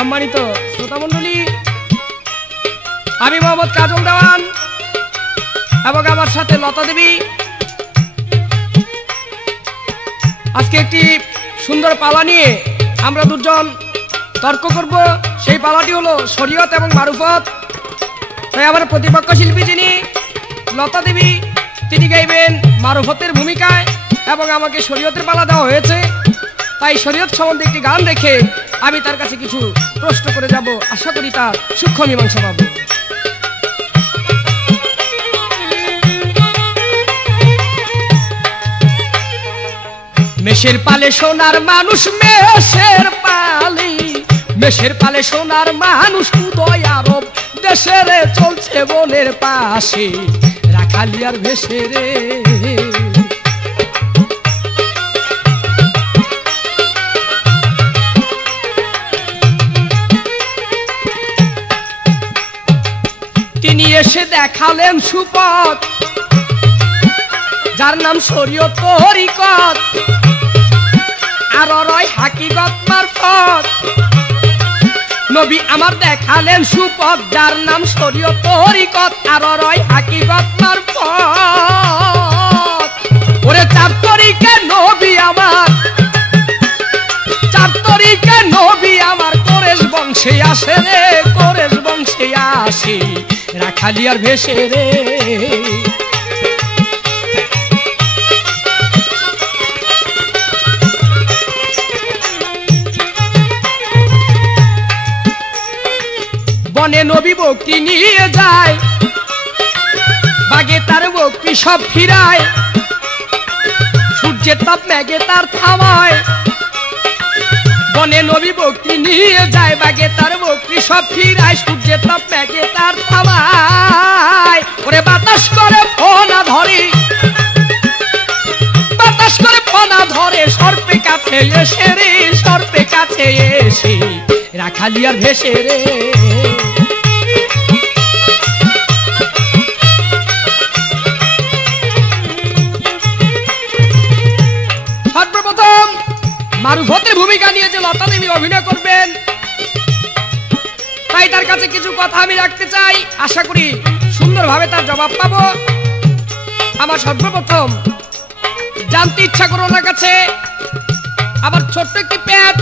সম্মানিত শ্রোতা মণ্ডলী, আমি মোহাম্মদ কাজল দেওয়ান এবং আমার সাথে লতা দেবী আজকে একটি সুন্দর পালা নিয়ে আমরা দুজন তর্ক করব। সেই পালাটি হলো শরীয়ত এবং মারুফত। তাই আমার প্রতিপক্ষ শিল্পী যিনি লতা দেবী, তিনি গাইবেন মারুফতের ভূমিকায় এবং আমাকে শরীয়তের পালা দেওয়া হয়েছে। তাই শরীয়ত সম্বন্ধে একটি গান রেখে আমি তার কাছে কিছু প্রশ্ন করে যাব, আশা করি তার সূক্ষ্ম মীমাংসা পাবো। মেষের পালে সোনার মানুষ, মেষের পালে সোনার মানুষ, উদয় আরব দেশের চলছে বনের পাশে রাখালিয়ার ভেসে রে। তিনি এসে দেখালেন সুপথ, যার নাম শরীয়ত তরিকত, আর রয় হাকিকত মারফত। নবী আমার দেখালেন সুপথ, যার নাম শরীয়ত তরিকত, আর রয় হাকিকত মারফত। ওরে চার তরিকে নবী আমার, চার তরিকে নবী আমার, কোরেশ বংশে আসে রে, কোরেশ বংশে আসে রাখালিয়ার ভেসে রে। বনে নবী বকরি নিয়ে যায়, বাগে তার বকরি সব ফিরায়, সূর্যের তাপ মেঘে তার থামায়। বনে নবী বকরি নিয়ে যায়, বাগে তার বকরি সব ফিরায়, সূর্যের তাপ মেঘে তার থামায়। ওরে বাতাস করে ফোনা ধরে, বাতাস করে ফোনা ধরে, সর্পে কাছে এসে রে, সর্পে কাছে এসে রাখালিয়ার ভেসে রে। সর্বপ্রথম মারুফতের ভূমিকা নিয়ে যে লতা দেবী অভিনয় করবেন, তাই তার কাছে কিছু কথা আমি রাখতে চাই, আশা করি সুন্দরভাবে তার জবাব পাবো। আমার সর্বপ্রথম জানতে ইচ্ছা করো না কাছে আবার ছোট্ট একটি প্যাচ,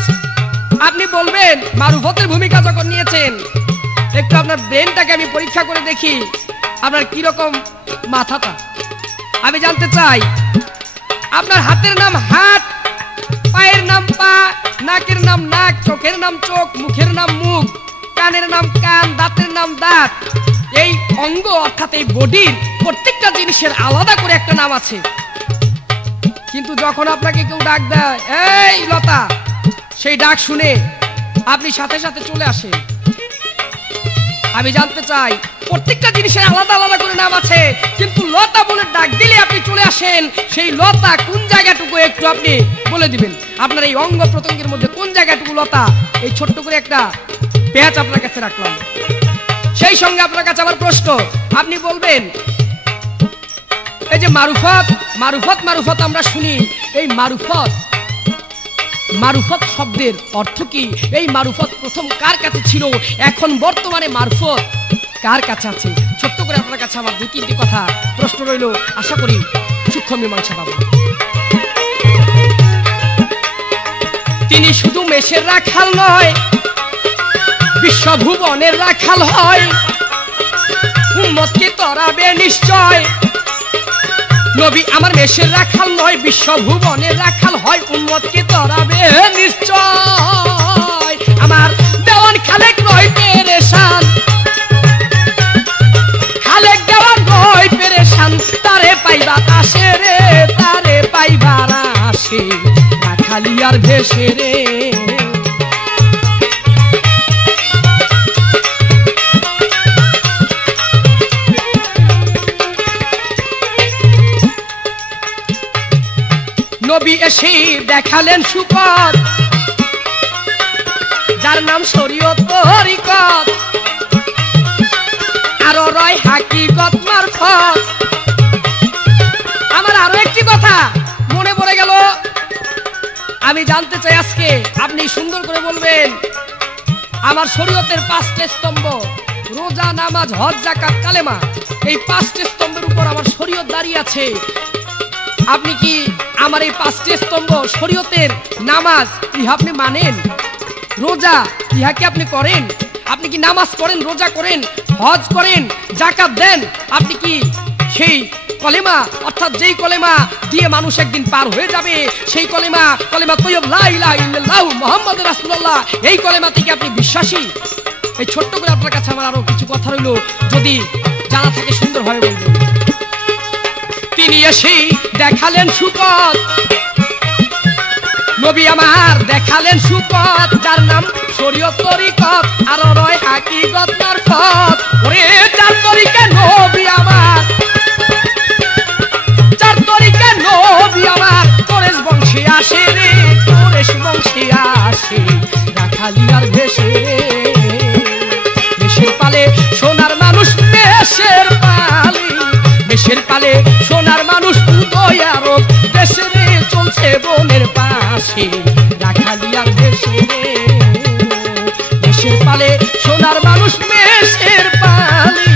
আপনি বলবেন মারুফতের ভূমিকা যখন নিয়েছেন, একটু আপনার ব্রেনটাকে আমি পরীক্ষা করে দেখি আপনার কিরকম মাথাটা। আমি জানতে চাই আপনার হাতের নাম হাত, পায়ের নাম পা, নাকের নাম নাক, চোখের নাম চোখ, মুখের নাম মুখ, কানের নাম কান, দাঁতের নাম দাঁত। এই অঙ্গ অর্থাৎ এই বডির প্রত্যেকটা জিনিসের আলাদা করে একটা নাম আছে। কিন্তু যখন আপনাকে কেউ ডাক দেয় এই লতা, সেই ডাক শুনে আপনি সাথে সাথে চলে আসেন। আমি জানতে চাই প্রত্যেকটা জিনিসের আলাদা আলাদা করে নাম আছে, কিন্তু লতা বলে ডাক দিলে আপনি চলে আসেন। সেই লতা কোন জায়গাটুকু একটু আপনি বলে দিবেন, আপনার এই অঙ্গ প্রত্যঙ্গের মধ্যে কোন জায়গাটুকু লতা। এই ছোট্ট করে একটা প্যাচ আপনার কাছে রাখলাম। সেই সঙ্গে আপনার কাছে আমার প্রশ্ন, আপনি বলবেন এই যে মারুফত মারুফত মারুফত আমরা শুনি, এই মারুফত মারুফত শব্দের অর্থ কি? এই মারুফত প্রথম কার কাছে ছিল, এখন বর্তমানে মারুফত কার কাছে আছে? ছোট্ট করে আপনার কাছে আমার দুই তিনটি কথা প্রশ্ন রইল, আশা করি সূক্ষ্ম মীমাংসা পাবো। তিনি শুধু মেষের রাখাল নয়, বিশ্বভুবনের রাখাল হয়, উম্মতকে তরাবে নিশ্চয়। নবী আমার মেষের রাখাল নয়, বিশ্বভুবনের রাখাল হয়, উম্মতকে তরাবে নিশ্চয়। আমার দেওয়ান খালেক নয় পেরেশান, খালেক দেওয়ান নয় পেরেশান, তারে পাইবার আসে রে, তারে পাইবার আসে রাখালিয়ার ভেসে রে। নবী এসে দেখালেন সুপথ, যার নাম শরীয়ত তরিকত, আর রয় হাকিকত মারফত। আমার আরো একটি কথা মনে পড়ে গেল, আমি জানতে চাই আজকে আপনি সুন্দর করে বলবেন আমার শরীয়তের 5টি স্তম্ভ, রোজা, নামাজ, হজ, যাকাত, কালেমা, এই 5টি স্তম্ভের উপর আমার শরীয়ত দাঁড়িয়ে আছে। আপনি কি আমার এই 5টি স্তম্ভ শরীয়তের নামাজ ইহা আপনি মানেন? রোজা ইহা কি আপনি করেন? আপনি কি নামাজ পড়েন, রোজা করেন, হজ করেন, যাকাত দেন? আপনি কি সেই কলেমা, অর্থাৎ যেই কলেমা দিয়ে মানুষ একদিন পার হয়ে যাবে, সেই কলেমা তৈয়ব লা ইলাহা ইল্লাল্লাহু মুহাম্মাদুর রাসূলুল্লাহ, এই কলেমাতে কি আপনি বিশ্বাসী? এই ছোট্ট করে আপনার কাছে আমার আরো কিছু কথা রইল, যদি জানা থাকে সুন্দরভাবে বলবেন। তিনি এসে দেখালেন সুপথ, নবী আমার দেখালেন সুপথ, যার নাম শরীয়ত তরিকত, আর রয় হাকিকত মারফত। ওরে যার তরিকা নবী আমার, যার তরিকা নবী আমার, কোরেশ বংশে আসে রে, কোরেশ বংশে আসে, রাখালিয়ার ভেসে, মেষের পালে সোনার মানুষ, মেষের পালে, মেষের পালে সোনার মানুষ, উদয় আরব দেশে রে, চলছে বনের পাশে, রাখালিয়ার ভেসে, মেষের পালে সোনার মানুষ, মেষের পালে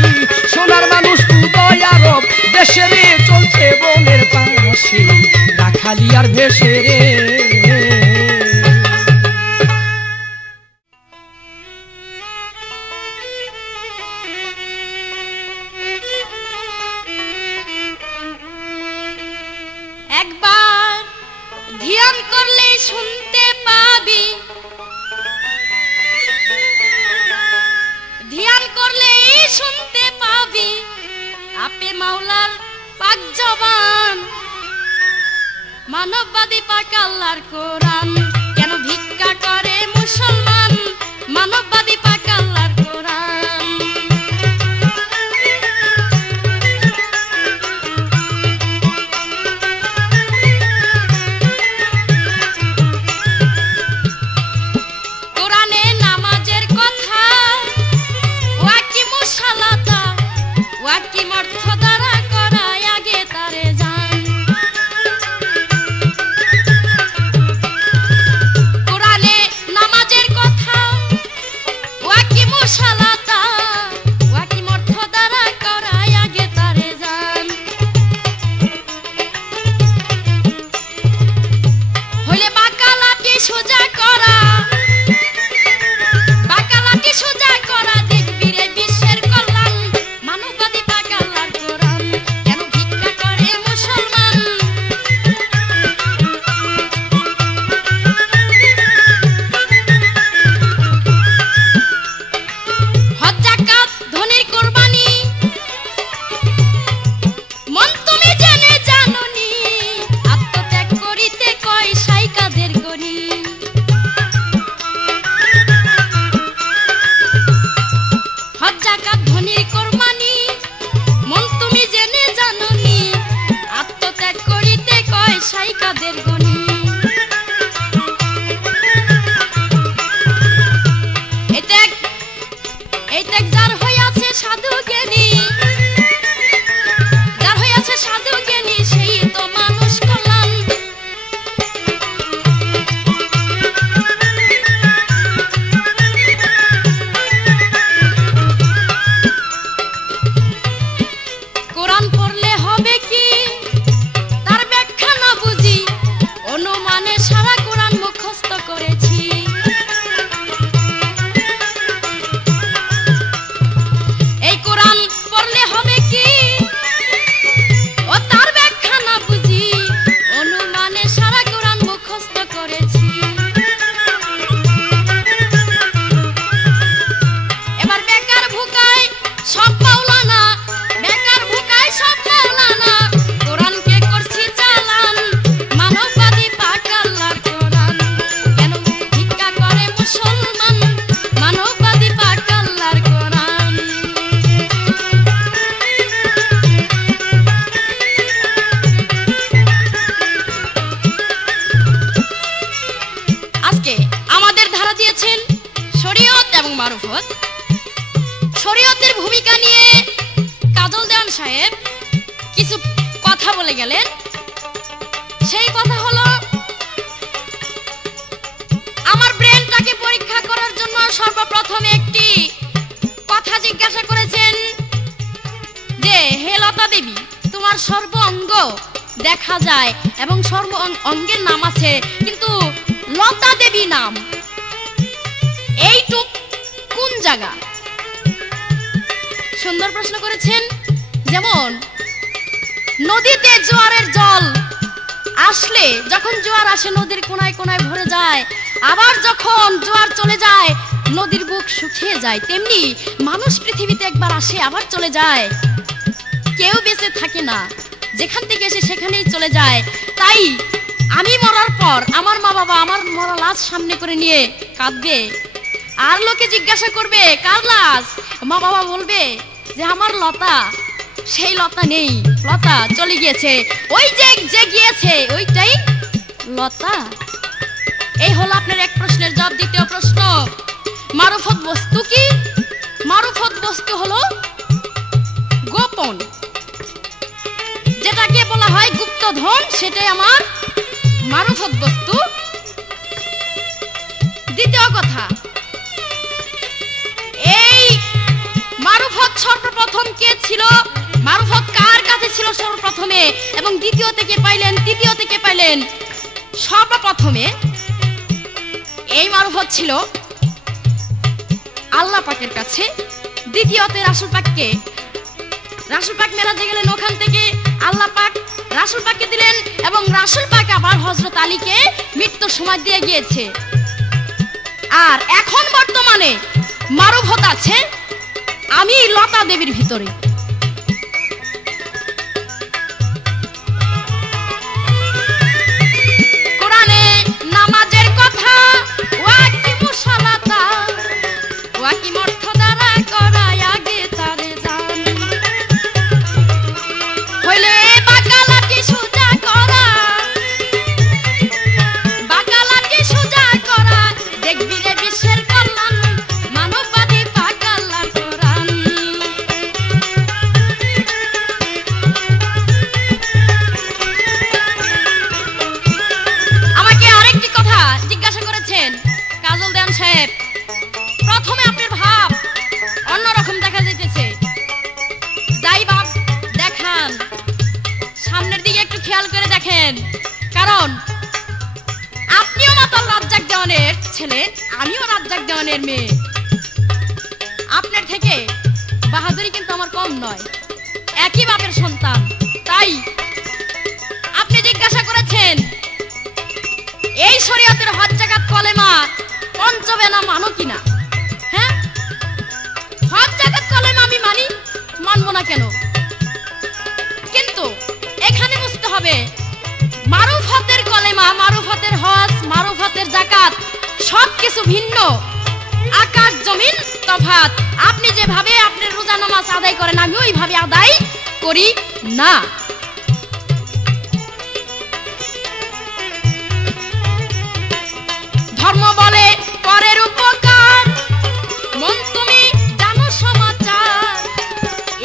সোনার মানুষ, উদয় আরব দেশে রে, চলছে বনের পাশে, রাখালিয়ার ভেসে রে। একবার ধ্যান করলে শুনতে পাবি, ধ্যান করলে শুনতে পাবি, আপে মাওলার পাক জবান, মানববাদী পাক আল্লাহর কোরআন। কেন ভিক্ষা করে মুসলমান, মানববাদী পাক আল্লাহর কোরআন। কোরআনে নামাজের কথা, ওয়াকি মুসালাতা, ওয়াকি অর্থ দ্বারা করায় আগে তারে জান। কোরআনে নামাজের কথা, ওয়াকি মুসালাতা, ওয়াকি অর্থ দ্বারা করায় আগে তারে জান। হইলে বাকালাটি সোজা করা, বাকালাটি সোজা করা, দেখবি রে বিশ্বের কল্যাণ, মানববাদী পাক আল্লাহর কোরআন। কেন ভিক্ষা করে মুসলমান, হজ যাকাত ধনীর কুরবানি, মন তুমি জেনে জাননি, আত্মত্যাগ করিতে কয় সাই কাদের গনি। হজ যাকাত ধনীর কুরবানি, মন তুমি জেনে জাননি, আত্মত্যাগ করিতে কয় সাই কাদের গনি। এই ত্যাগ যার হইয়াছে সাধু জ্ঞানী, যার হইয়াছে সাধু জ্ঞানী, সেই তো মানুষ কল্যাণ। কোরআন পড়লে হবে কি, তার ব্যাখ্যা না বুঝি, অনুমানে সারা কোরআন মুখস্থ করেছি। এই কোরআন পড়লে হবে কি, ও তার ব্যাখ্যা না বুঝি, অনুমানে সারা কোরআন মুখস্থ করেছি। এবার বেকার ভুকায় সব মাওলানা, বেকার ভুকায় সব মাওলানা, কোরআনকে করছি চালান, মানববাদী পাক আল্লাহর কোরআন। কেন ভিক্ষা করে মুসলমান, মানববাদী পাক আল্লাহর কোরআন। আজকে আমাদের ধারা দিয়েছেন শরীয়ত এবং মারুফত। শরীয়তের ভূমিকা নিয়ে কাজল দেওয়ান সাহেব কিছু কথা বলে গেলেন। সেই কথা হলো, আমার ব্রেনটাকে পরীক্ষা করার জন্য সর্বপ্রথম জিজ্ঞাসা করেছেন যে হে লতা দেবী, তোমার সর্ব অঙ্গ দেখা যায় এবং সর্ব অঙ্গের নাম আছে, কিন্তু লতা দেবী নাম এইটুক কোন জায়গা? সুন্দর প্রশ্ন করেছেন। যেমন নদীতে জোয়ারের জল আসলে, যখন জোয়ার আসে নদীর কোনায় কোনায় ভরে যায়, আবার যখন জোয়ার চলে যায় নদীর বুক শুকিয়ে যায়, তেমনি মানুষ পৃথিবীতে একবার আসে আবার চলে যায়, কেউ বেঁচে থাকে না, যেখান থেকে এসে সেখানেই চলে যায়। তাই আমি মরার পর আমার মা বাবা আমার মরা লাশ সামনে করে নিয়ে কাঁদবে, আর লোকে জিজ্ঞাসা করবে কার লাশ? মা বাবা বলবে যে আমার লতা। সেই লতা নেই, লতা চলে গিয়েছে, ওই যে গিয়েছে ওইটাই লতা। এই হলো আপনার এক প্রশ্নের জবাব। দ্বিতীয় প্রশ্ন, মারুফত বস্তু কি? মারুফত বস্তু হলো গোপন, যেটাকে বলা হয় গুপ্তধন, সেটাই আমার মারুফত বস্তু। দ্বিতীয় কথা, এই মারুফত সর্বপ্রথম কে ছিল? মারুফত কার কাছে ছিল সর্বপ্রথমে, এবং দ্বিতীয় থেকে পাইলেন, তৃতীয় থেকে পাইলেন? সর্বপ্রথমে এই মারুফত ছিল আল্লাহ পাকের কাছে, দ্বিতীয়তে রাসূল পাককে, রাসূল পাক মেরাজে গেলেন, ওখান থেকে আল্লাহ পাক রাসূল পাককে দিলেন, এবং রাসূল পাক আবার হযরত আলীকে মৃত্যুর সময় দিয়ে গিয়েছে। আর এখন বর্তমানে মারুফত আছে আমি লতা দেবীর ভিতরে। কোরআনে নামাজের কথা ওয়াকি মুসালাতা, ওয়াকি অর্থ দ্বারা করায় আগে তারে জান, হইলে বাকালাটি সোজা করা, বাকালাটি সোজা করা, দেখবি রে বিশ্বের কল্যাণ, মানববাদী পাক আল্লাহর কোরআন। আমাকে আরেকটি কথা জিজ্ঞাসা করেছেন কাজল দেওয়ান সাহেব, প্রথমে আপনার ভাব অন্যরকম দেখা যাইতেছে, যাই ভাব দেখান সামনের দিকে একটু খেয়াল করে দেখেন, কারণ আপনিও মাতাল রাজ্জাক দেওয়ানের ছেলে, আমিও রাজ্জাক দেওয়ানের মেয়ে, আপনার থেকে বাহাদুরি কিন্তু আমার কম নয়, একই বাপের সন্তান। তাই আপনি জিজ্ঞাসা করেছেন এই শরীয়তের হজ জাকাত কলেমা পঞ্চবেনা মানো কিনা? হ্যাঁ, হজ জাকাত কলেমা আমি মানি, মানবো না কেন? কিন্তু এখানে বুঝতে হবে মারুফতের কলেমা, মারুফতের হজ, মারুফতের জাকাত সবকিছু ভিন্ন, আকাশ জমিন তফাৎ। আপনি যেভাবে আপনার রোজা নামাজ আদায় করেন আমি ওইভাবে আদায় করি না। ধর্ম বলে পরের উপকার, মন তুমি জানো সমাচার,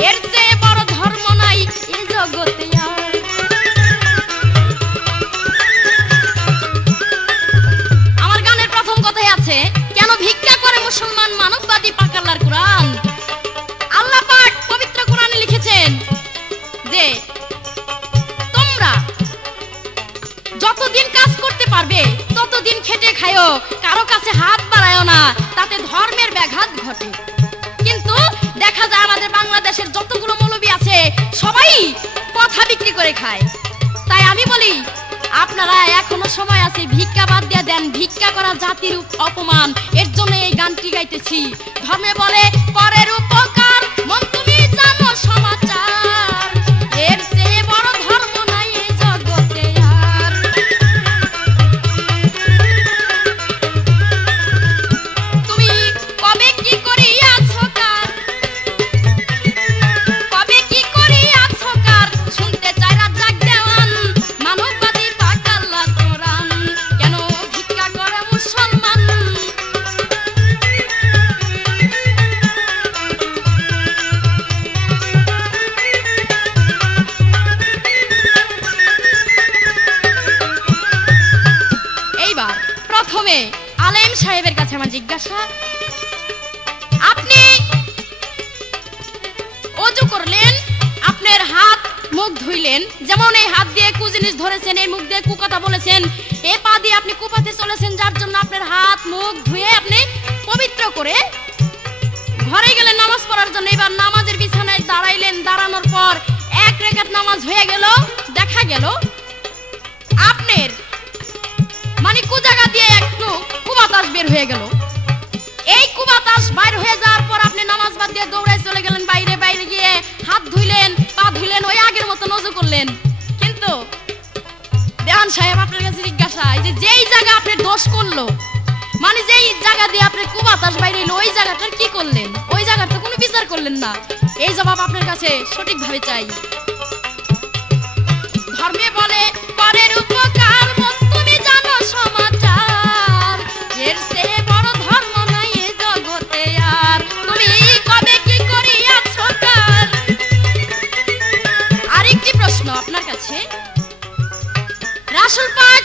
এর চেয়ে বড় ধর্ম নাই এই জগতে আর। আমার গানের প্রথম কথাই আছে, কেন ভিক্ষা করে মুসলমান, মানববাদী পাক আল্লাহর কোরআন। আল্লাহ পাক পবিত্র কোরআনে লিখেছেন যে তোমরা যতদিন কাজ করতে পারবে ততদিন খেটে খায়ো, কারো কাছে হাত বাড়ায়ো না, তাতে ধর্মের ব্যাঘাত ঘটে। কিন্তু দেখা যায় আমাদের বাংলাদেশের যতগুলো মৌলবী আছে সবাই কথা বিক্রি করে খায়। তাই আমি বলি আপনারা এখনো সময় আছে, ভিক্ষা বাদ দিয়ে দেন, ভিক্ষা করা জাতির অপমান, এর জন্য এই গানটি গাইতেছি। ধর্মে বলে পরের উপকার, মন তুমি জানো সমাচার, এর চেয়ে বড় ধর্ম নাই এই জগতে আর। তুমি কবে কি করিয়াছো কার, কবে কি করিয়াছো কার, শুনতে চাই রাজ্জাক দেওয়ান, মানববাদী পাক আল্লাহর কোরআন, কেন ভিক্ষা করে মুসলমান। এইবার প্রথমে আলেম সাহেবের কাছে আমার জিজ্ঞাসা, আপনি ওযু করলেন, আপনার হাত মুখ ধুইলেন, যেমন এই হাত দিয়ে কু জিনিস ধরেছেন, এই মুখ দিয়ে কু কথা বলেছেন, এই পা দিয়ে আপনি কুপাতে চলেছেন, যার জন্য আপনার হাত মুখ ধুয়ে আপনি পবিত্র করে ঘরে গেলেন নামাজ পড়ার জন্য। এবার নামাজের বিছানায় দাঁড়াইলেন, দাঁড়ানোর পর এক রাকাত নামাজ হয়ে গেল, দেখা গেল আপনার মানে কু জায়গা দিয়ে একটু কুবাতাস বের হয়ে গেল। এই কুবাতাস বাইর হয়ে যাওয়ার পর আপনি নামাজ বাদ দিয়ে দৌড়ায় চলে গেলেন বাইরে, বাইরে গিয়ে হাত ধুইলেন, পা ধুইলেন, ওই আগের মতো ওযু করলেন। কিন্তু দেওয়ান সাহেব আপনার কাছে জিজ্ঞাসা, এই যে যেই জায়গা আপনি দোষ করলো, মানে যেই জায়গা দিয়ে আপনি কুবাতাস বাইরে এলো, ওই জায়গাটার কি করলেন? ওই জায়গাটা কোনো বিচার করলেন না। এই জবাব আপনার কাছে সঠিকভাবে চাই। ধর্মে বলে পরের উপকার মন তুমি জানো সমাচার, এর চেয়ে বড় ধর্ম নাই এ জগতে আর, তুমি কবে কি করিয়াছো কার। আরেকটি প্রশ্ন আপনার কাছে, রাসূল পাক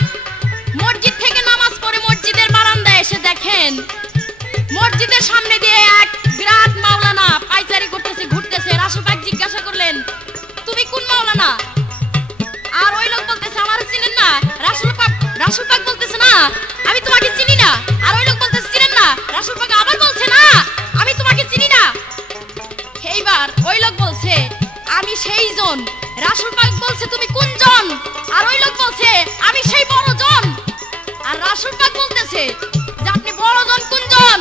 মসজিদ থেকে নামাজ পড়ে মসজিদের বারান্দায় এসে দেখেন মসজিদের সামনে দিয়ে এক বিরাট মাওলানা পায়চারি করতেছে, ঘুরতেছে। রাসূল পাক জিজ্ঞাসা করলেন, তুমি কোন মাওলানা? আর ওই লোক বলতেছে, আমারে চিনেন না? রাসূল পাক বলতেছে, না আমি তোমাকে চিনি না। আর ওই লোক বলতেছে, চিনেন না? রাসূল পাক আবার বলছে, না আমি তোমাকে চিনি না। এইবার ওই লোক বলছে, আমি সেই জন। রাসূল পাক বলছে, তুমি কোন জন? আর ওই লোক বলছে, আমি সেই বড় জন। আর রাসূল পাক বলতেছে যে আপনি বড় জন কোন জন?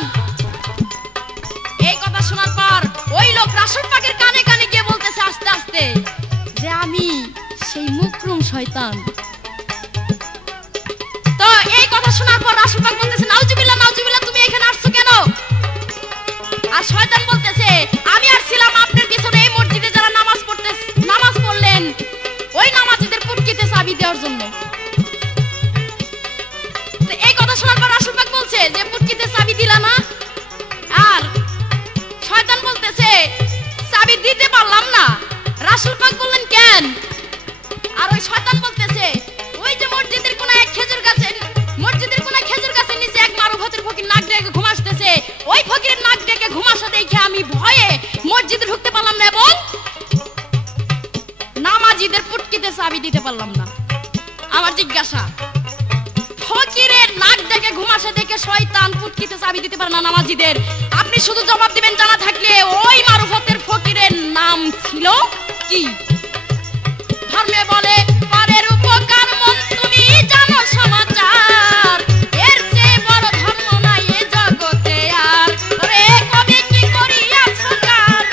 এই কথা শোনার পর ওই লোক রাসূল পাকের কানে কানে গিয়ে বলতেছে আস্তে আস্তে যে আমি সেই মুকরুম শয়তান। তো এই কথা শোনার পর রাসূল পাক বলতেছে, নাউজুবিল্লাহ নাউজুবিল্লাহ, তুমি এখানে আসছো কেন? আর শয়তান বলতেছে, আমি আসছিলাম আপনার পিছনে এই মসজিদে যারা নামাজ পড়লেন ওই নামাজীদের পুটকিতে চাবি দেওয়ার জন্য। তো এই কথা শোনার পর রাসূল পাক বলছে যে পুটকিতে চাবি দিলা না? আর শয়তান বলতেছে, চাবি দিতে পারলাম না। রাসূল পাক বললেন, কেন? আর ওই শয়তান বলতেছে, ওই যে মসজিদের কোন এক খেজুর গাছের নিচে এক মারুফতের ফকির নাক ডেকে ঘুমাসতেছে, ওই ফকিরের নাক ডেকে ঘুমাসা দেখে আমি ভয়ে মসজিদে ঢুকতে পারলাম না এবং নামাজীদের পুটকিতে চাবি দিতে পারলাম না। আমার জিজ্ঞাসা, ফকিরের নাক ডেকে ঘুমাসা দেখে শয়তান পুটকিতে চাবি দিতে পারে না নামাজীদের, আপনি শুধু জবাব দিবেন জানা থাকলে ওই মারুফতের ফকিরের নাম ছিল কি? ধর্মে বলে পরের উপকার মন তুমি জানো সমাচার, এর চেয়ে বড় ধর্ম নাই এ জগতে আর, ওরে কবে কি করিয়াছো কার,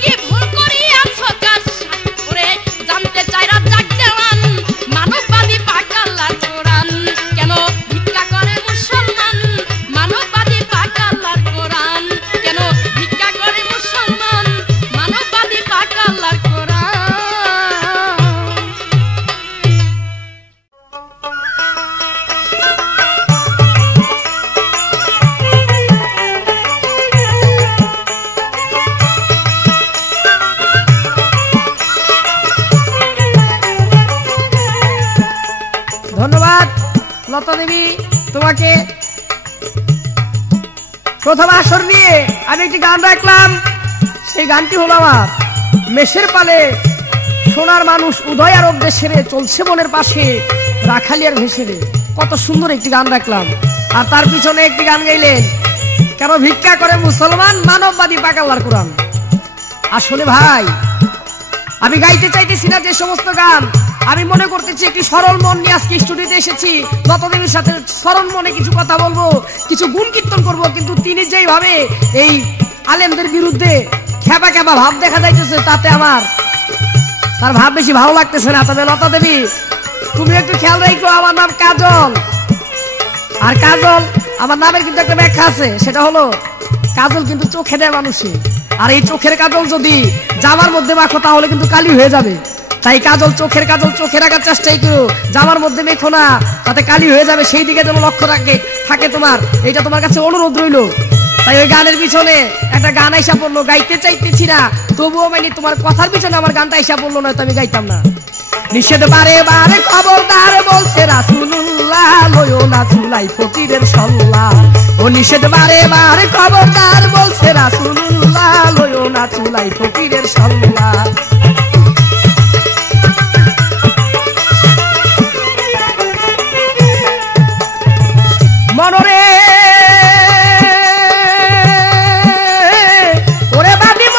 কি ভুল করিয়াছো কার, ওরে জানতে চাই রাজ্জাক দেওয়ান মানববাদী পাক আল্লাহর কোরআন, কেন ভিক্ষা করে মুসলমান মানববাদী পাক আল্লাহর কোরআন, কেন ভিক্ষা করে মুসলমান মানববাদী পাক আল্লাহর কোরআন। ধন্যবাদ লতা দেবী তোমাকে। প্রথম আসর নিয়ে আমি একটি গান রাখলাম, সেই গানটি হলো আমার মেষের পালে সোনার মানুষ উদয় আরব দেশেরে চলছে বনের পাশে রাখালিয়ার ভেসেরে। কত সুন্দর একটি গান রাখলাম। আর তার পিছনে একটি গান গাইলেন, কেন ভিক্ষা করে মুসলমান মানববাদী পাক আল্লাহর কোরআন। আসলে ভাই আমি গাইতে চাইতেছি না যে সমস্ত গান, আমি মনে করতেছি একটি সরল মন নিয়ে আজকে স্টুডিওতে এসেছি, লতা দেবীর সাথে সরল মনে কিছু কথা বলবো, কিছু গুণ কীর্তন করবো। কিন্তু তিনি যেইভাবে এই আলেমদের বিরুদ্ধে খেপা খেপা ভাব দেখা যাইতেছে, তাতে আমার তার ভাব বেশি ভালো লাগতেছে না। তবে লতা দেবী তুমি একটু খেয়াল রাখো, আমার নাম কাজল। আর কাজল আমার নামের কিন্তু একটা ব্যাখ্যা আছে, সেটা হলো কাজল কিন্তু চোখে দেয় মানুষে। আর এই চোখের কাজল যদি জামার মধ্যে মাখো তাহলে কিন্তু কালি হয়ে যাবে। তাই কাজল চোখের রাখার চেষ্টাই করো, জামার মধ্যে মেখো না, তাতে কালি হয়ে যাবে। সেই দিকে যেন লক্ষ্য থাকে তোমার, এটা তোমার কাছে অনুরোধ রইল। তাই ওই গানের পিছনে একটা গান আইসা পড়লো, গাইতে চাইতেছি না তবুও মানে তোমার কথার পিছনে আমার গানটা আইসা পড়লো, নয়তো আমি গাইতাম না। নিষেধ বারে বারে খবরদার বলছে রাসূলুল্লাহ, লয়ো না চুলাই ফকিরের সল্লাহ। ও নিষেধ বারে বারে খবরদার বলছে রাসূলুল্লাহ, লয়ো লইও না চুলাই ফকিরের সল্লা। মনরে ওরে বাদিম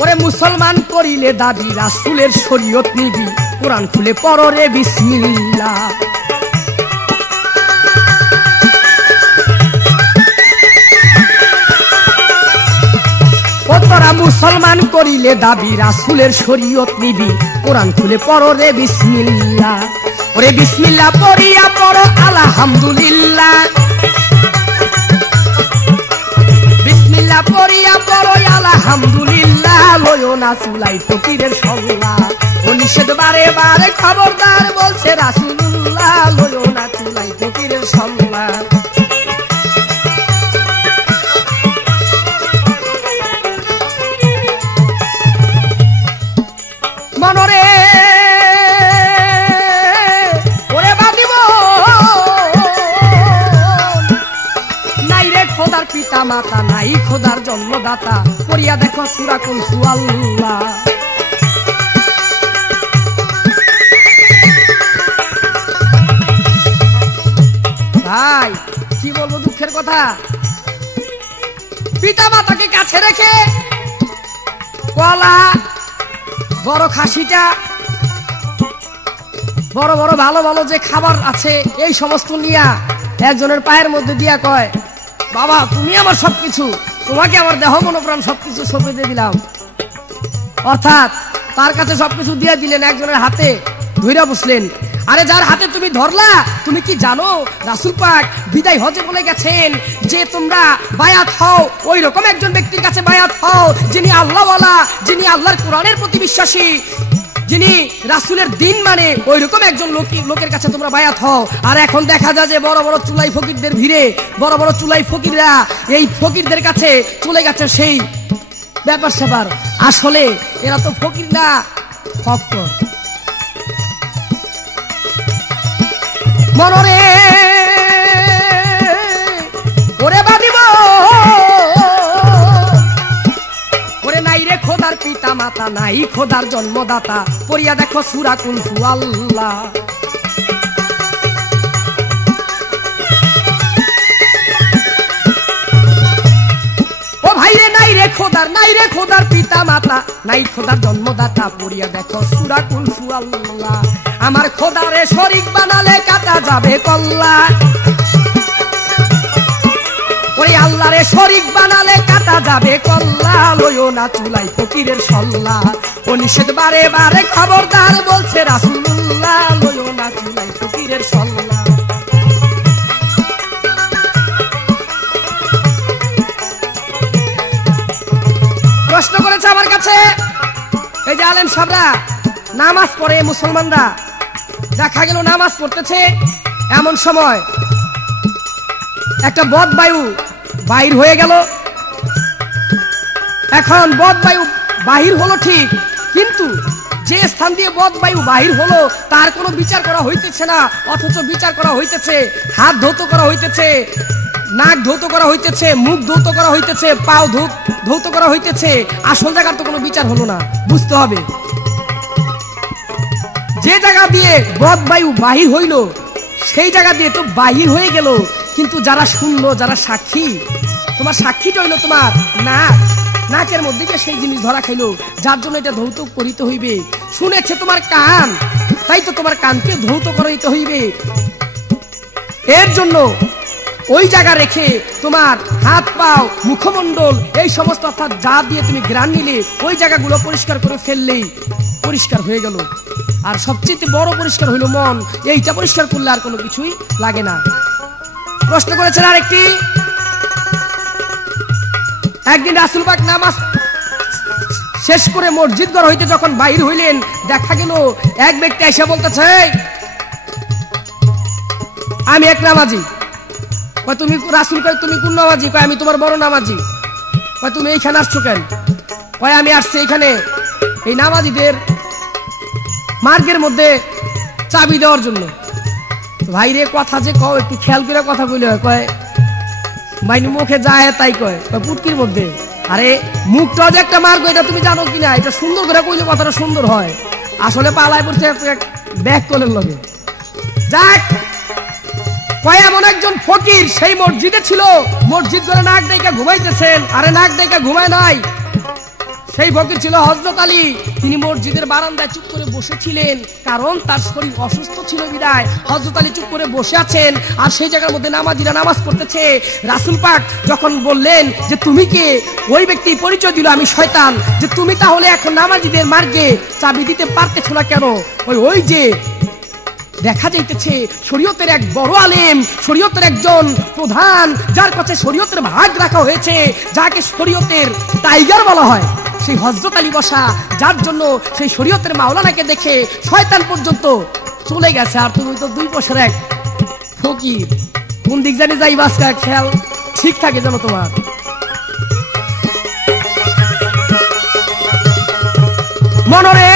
ওরে মুসলমান করিলে দাবি রাসূলের শরীয়ত নিবি কোরআন খুলে পড়রে বিসমিল্লাহ। ও তোরা মুসলমান করিলে দাবি রাসূলের শরীয়ত নিবি কোরআন খুলে পড়রে বিসমিল্লাহ। ওরে বিসমিল্লাহ পড়িয়া পড়ো আলহামদুলিল্লাহ, বিসমিল্লাহ পড়িয়া পড়ো আলহামদুলিল্লাহ, লইও না চুলাই ফকিরের সল্লা। ও নিষেধ বারে বারে খবরদার বলছে রাসূলুল্লাহ, লইও না চুলাই ফকিরের সল্লা। মনরে ওরে বাদিব নাই রে খোদার পিতা মাতা, নাই খোদার জন্মদাতা, পড়িয়া দেখো সূরা কুল আল্লাহ। ভাই কি বলবো দুঃখের কথা, পিতা মাতাকে কাছে রেখে কলা বড় খাসিটা বড় বড় ভালো ভালো যে খাবার আছে এই সমস্ত নিয়া একজনের পায়ের মধ্যে দিয়া কয়, বাবা তুমি আমার সবকিছু, তোমাকে আমার দেহ মনোপ্রাণ সবকিছু সঁপে দিয়ে দিলাম। অর্থাৎ তার কাছে সবকিছু দিয়ে দিলেন, একজনের হাতে ধইরা বসলেন। আরে যার হাতে তুমি ধরলা, তুমি কি জানো রাসূল পাক বিদায় হজে বলে গেছেন যে তোমরা বায়াত হও, ওই রকম একজন ব্যক্তির কাছে বায়াত হও যিনি আল্লাহওয়ালা, যিনি আল্লাহর কোরআনের প্রতি বিশ্বাসী, যিনি রাসূলের দিন মানে, ওই রকম একজন লোকের কাছে তোমরা বায়াত হও। আর এখন দেখা যায় যে বড় বড় চুলাই ফকিরদের ভিড়ে বড় বড় চুলাই ফকিররা এই ফকিরদের কাছে চলে গেছে সেই ব্যাপার স্যাপার। আসলে এরা তো ফকির না, ফকর। মনরে ওরে বাদিব ওরে নাই রে খোদার পিতা মাতা, নাই খোদার জন্মদাতা, পড়িয়া দেখো সূরা কুল আল্লাহ। ও ভাই রে নাই রে খোদার পিতা মাতা, নাই খোদার জন্মদাতা, পড়িয়া দেখো সূরা কুল আল্লাহ। আমার খোদারে শরীক বানালে কাটা যাবে কল্লা, ওই আল্লাহরে শরীক বানালে কাটা যাবে কল্লা, লইও না চুলাই ফকিরের সল্লা। ও নিষেধ বারে বারে খবরদার বলছে রাসূলুল্লাহ, লইও না চুলাই ফকিরের সল্লা। প্রশ্ন করেছে আমার কাছে এই যে আলেম সাহেবরা নামাজ পড়ে, মুসলমানরা দেখা গেল নামাজ পড়তেছে, এমন সময় একটা বদ বায়ু বাহির হয়ে গেল। এখন বদ বায়ু বাহির হলো ঠিক, কিন্তু যে স্থান দিয়ে বদ বায়ু বাহির হলো তার কোনো বিচার করা হইতেছে না, অথচ বিচার করা হইতেছে, হাত ধৌত করা হইতেছে, নাক ধৌত করা হইতেছে, মুখ ধৌত করা হইতেছে, পাও ধৌত করা হইতেছে। আসল জায়গার তো কোনো বিচার হলো না। বুঝতে হবে যে জায়গা দিয়ে বদ বায়ু বাহির হইল সেই জায়গা দিয়ে তো বাহির হয়ে গেল, কিন্তু যারা শুনলো, যারা সাক্ষী, তোমার সাক্ষীটা হইলো তোমার নাকের মধ্যে গিয়ে সেই জিনিস ধরা খাইলো, যার জন্য এটা ধৌত করিতে হইবে। শুনেছে তোমার কান, তাই তো তোমার কানকে ধৌত করাইতে হইবে। এর জন্য ওই জায়গা রেখে তোমার হাত পাও, মুখমণ্ডল, এই সমস্ত অর্থাৎ যা দিয়ে তুমি ঘ্রাণ নিলে ওই জায়গাগুলো পরিষ্কার করে ফেললেই পরিষ্কার হয়ে গেল। আর সবচেয়ে বড় পরিষ্কার হইল মন, এইটা পরিষ্কার করলে আর কোনো কিছুই লাগে না। প্রশ্ন করেছেন আরেকটি, একদিন রাসূল পাক নামাজ শেষ করে মসজিদ ঘর হইতে যখন বাইর হইলেন, দেখা গেল এক ব্যক্তি এসে বলতেছে, আমি এক নামাজি। তুমি রাসূল কয় তুমি কোন নামাজি? কয় আমি তোমার বড় নামাজি। কয় তুমি এইখানে আসছো কেন? কয় আমি আসছি এইখানে এই নামাজিদের মার্গের মধ্যে চাবি দেওয়ার জন্য। ভাই রে কথা যে কও একটু খেয়াল করে কথা বলে হয়। কয় মাইনি মুখে যায় তাই কয় পুটকির মধ্যে। আরে মুখটা যে একটা মার্গ এটা তুমি জানো কিনা? এটা সুন্দর করে কইলে কথাটা সুন্দর হয়। আসলে পালায় পড়ছে ব্যাক কলের লগে। যাক, কয় এমন একজন ফকির সেই মসজিদে ছিল, মসজিদ করে নাক ডাইকা ঘুমাইতেছেন। আরে নাক ডাইকা ঘুমায় নাই, সেই ফকির ছিল হযরত আলী। তিনি মসজিদের বারান্দায় চুপ করে বসেছিলেন, কারণ তার শরীর অসুস্থ ছিল বিদায়। হযরত আলী চুপ করে বসে আছেন, আর সেই জায়গার মধ্যে নামাজিরা নামাজ পড়তেছে। রাসূল পাক যখন বললেন যে তুমি কে, ওই ব্যক্তি পরিচয় দিল আমি শয়তান। যে তুমি তাহলে এখন নামাজিদের মার্গে চাবি দিতে পারতেছ না কেন? ওই যে দেখা যাইতেছে শরীয়তের এক বড় আলেম, শরীয়তের একজন প্রধান, যার কাছে শরীয়তের ভাগ রাখা হয়েছে, যাকে শরীয়তের টাইগার বলা হয়, সেই হযরত আলী বসা, যার জন্য সেই শরীয়তের মাওলানাকে দেখে শয়তান পর্যন্ত চলে গেছে। আর তুমি তো 2 বছর এক ফকির, কোন দিক জানি যাই বাসকা, খেয়াল ঠিক থাকে যেন তোমার। মনরে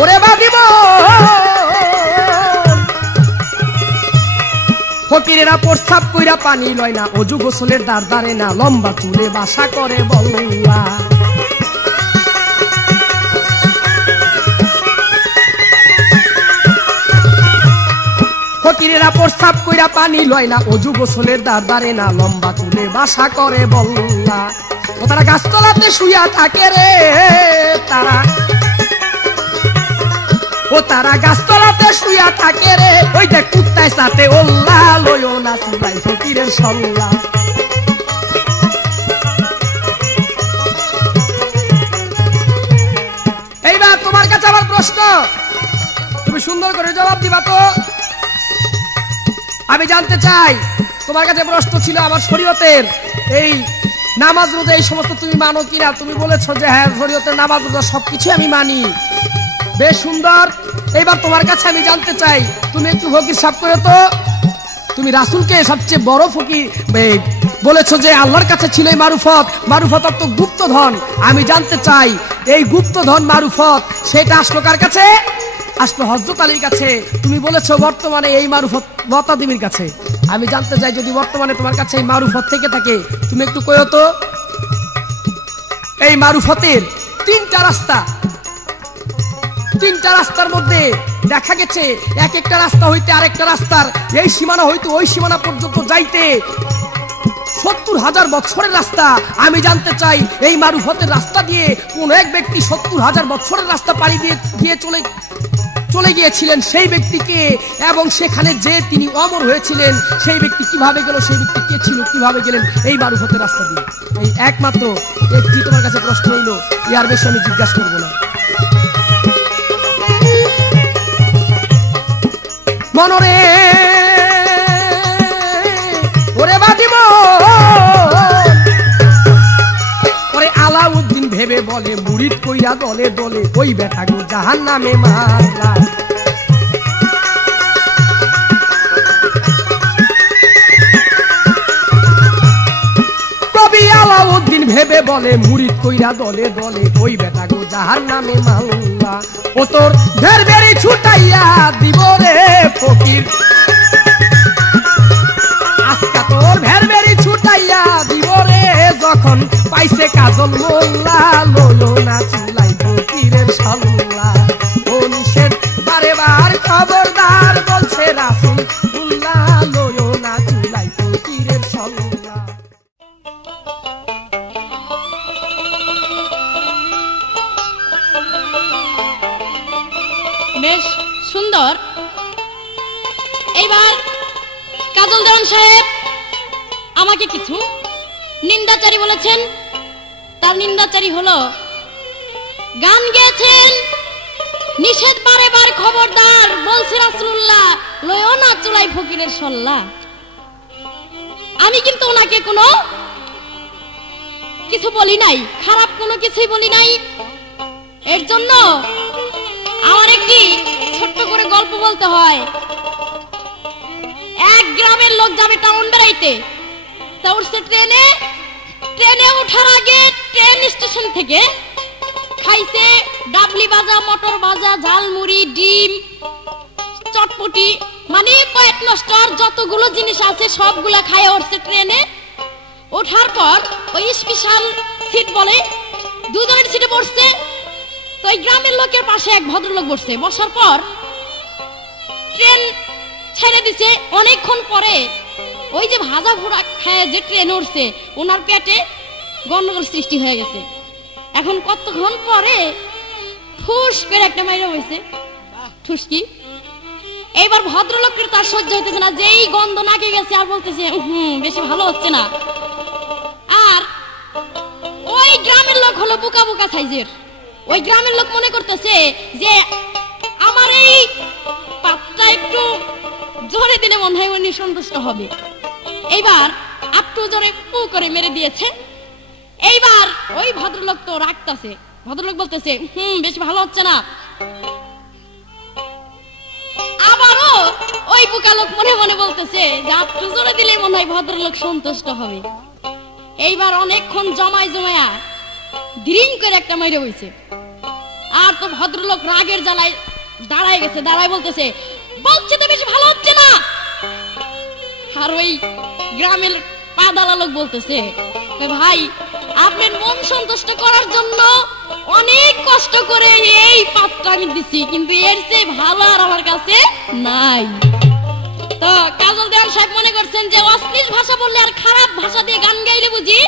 ওরে বাদিব ফকিরেরা প্রস্রাব কইরা পানি লয় না, অজু গোসলের দাঁড় দাঁড়ে না, লম্বা চুলে বাসা করে বল্লা। ফকিরেরা প্রস্রাব কইরা পানি লয় না, অজু গোসলের দাঁড় দাঁড়ে না, লম্বা চুলে বাসা করে বল্লা। ও তারা গাছতলাতে শুইয়া থাকে রে, তারা গাছতলাতে শুইয়া থাকে রে, ওই দেখ কুত্তায় সাথে ওল্লা, লয়ও না চুলাই ফকিরের সল্লা। এইবার তোমার কাছে আমার প্রশ্ন, তুমি সুন্দর করে জবাব দিবা তো? আমি জানতে চাই, তোমার কাছে প্রশ্ন ছিল আমার শরীয়তের এই নামাজ রোজা এই সমস্ত তুমি মানো কিনা? তুমি বলেছো যে হ্যাঁ শরীয়তের নামাজ রোজা সবকিছু আমি মানি। বেশ সুন্দর। এইবার তোমার কাছে আমি জানতে চাই, তুমি একটু ফকির সাফ করে তো। তুমি রাসূলকে সবচেয়ে বড় ফকির বলেছো, যে আল্লাহর কাছে ছিল এই মারুফত, মারুফত অর্থ গুপ্তধন। আমি জানতে চাই এই গুপ্তধন মারুফত সেটা আসলো কার কাছে? আসলো হযরত আলীর কাছে। তুমি বলেছো বর্তমানে এই মারুফত বতাদিমির কাছে। আমি জানতে চাই, যদি বর্তমানে তোমার কাছে এই মারুফত থেকে থাকে, তুমি একটু কইও তো। এই মারুফতের 3টা রাস্তা, 3টা রাস্তার মধ্যে দেখা গেছে এক একটা রাস্তা হইতে আরেকটা রাস্তার, এই সীমানা হইতে ওই সীমানা পর্যন্ত যাইতে 70,000 বছরের রাস্তা। আমি জানতে চাই এই মারুফতের রাস্তা দিয়ে কোন এক ব্যক্তি 70,000 বছরের রাস্তা পাড়ি দিয়ে চলে গিয়েছিলেন, সেই ব্যক্তিকে, এবং সেখানে যে তিনি অমর হয়েছিলেন সেই ব্যক্তি কিভাবে গেল, সেই ব্যক্তি কে ছিল, কিভাবে গেলেন এই মারুফতের রাস্তা দিয়ে। এই একমাত্র একটি তোমার কাছে প্রশ্ন হইল, ইয়ার বেশি আমি জিজ্ঞাসা করবো না। মনরে ওরে বাদিব ওরে আলাউদ্দিন ভেবে বলে, মুরিদ কইরা দলে দলে, ওই বেটা গো জাহান্নামে মারলা। কবি আলাউদ্দিন ভেবে বলে, মুরিদ কইরা দলে দলে, ওই বেটা গো জাহান্নামে মারলা। ও তোর ভের ভেরি ছুটাইয়া দিব রে ফকির, আজকা তোর ভের ভেরি ছুটাইয়া দিব রে, যখন পাইছে কাজল মোল্লা, লইলো না চুলাই ফকিরের সল্লা। ও নিষেধ বারে বার খবরদার বলছে রাসূলুল্লাহ, লইলো না চুলাই ফকিরের সল্লা। বেশ সুন্দর। এইবার কাজল দেওয়ান সাহেব আমাকে কিছু নিন্দাচারী বলেছেন। তার নিন্দাচারী হলো, গান গেয়েছেন নিষেধ বারে বার খবরদার বলছে রাসূলুল্লাহ, লয়ও না চুলাই ফকিরের সল্লা। আমি কিন্তু ওনাকে কোনো কিছু বলি নাই, খারাপ কোনো কিছুই বলি নাই। এর জন্য আমার একটি ছোট্ট করে গল্প বলতে হয়। এক গ্রামের লোক যাবে টাউন বেড়াইতে, তা উঠছে ট্রেনে ওঠার আগে ট্রেন স্টেশন থেকে খাইছে ডাবলি ভাজা, মটর ভাজা, ঝালমুড়ি, ডিম, চটপটি মানে কয়েক নষ্টর যতগুলো জিনিস আছে সবগুলা খায় উঠছে ট্রেনে। ওঠার পর ওই স্পেশাল সিট বলে, দুজনের সিটে বসছে। তো ওই গ্রামের লোকের পাশে এক ভদ্রলোক বসছে। বসার পর ট্রেন ছেড়ে দিছে। অনেকক্ষণ পরে ওই যে ভাজা ভুড়া খায় যে ট্রেন উঠছে, ওনার পেটে গন্ডগোল সৃষ্টি হয়ে গেছে। এখন কতক্ষণ পরে ঠুস করে একটা মাইরা হয়েছে, ঠুসকি। এইবার ভদ্রলোকের তার সহ্য হইতেছে না, যেই গন্ধ নাকে গেছে আর বলতেছে বেশি ভালো হচ্ছে না। আর ওই গ্রামের লোক হলো বোকা বোকা সাইজের। ওই গ্রামের লোক মনে করতেছে যে আমার এই পাতটা একটু জোরে দিলে মনে হয় উনি সন্তুষ্ট হবে। এইবার একটু জোরে পু করে মেরে দিয়েছে। এইবার ওই ভদ্রলোক তো রাখতেছে। ভদ্রলোক বলতেছে বেশি ভালো হচ্ছে না। আবারও ওই বোকা লোক মনে মনে বলতেছে যে একটু জোরে দিলে মনে হয় ভদ্রলোক সন্তুষ্ট হবে। এইবার অনেকক্ষণ জমায় জমায়া দ্রিং করে একটা মাইরে হয়েছে। আর তো ভদ্রলোক রাগের জ্বালায় দাঁড়ায় গেছে। দাঁড়ায় বলতেছে বলছে তো বেশি ভালো হচ্ছে না। আর ওই গ্রামের পাদালা লোক বলতেছে ভাই, আপনার মন সন্তুষ্ট করার জন্য অনেক কষ্ট করে এই পাত্র আমি দিছি, কিন্তু এর চেয়ে ভালো আর আমার কাছে নাই। তো কাজল দেওয়ান সাহেব মনে করছেন যে অশ্লীল ভাষা বললে আর খারাপ ভাষা দিয়ে গান গাইলে বুঝি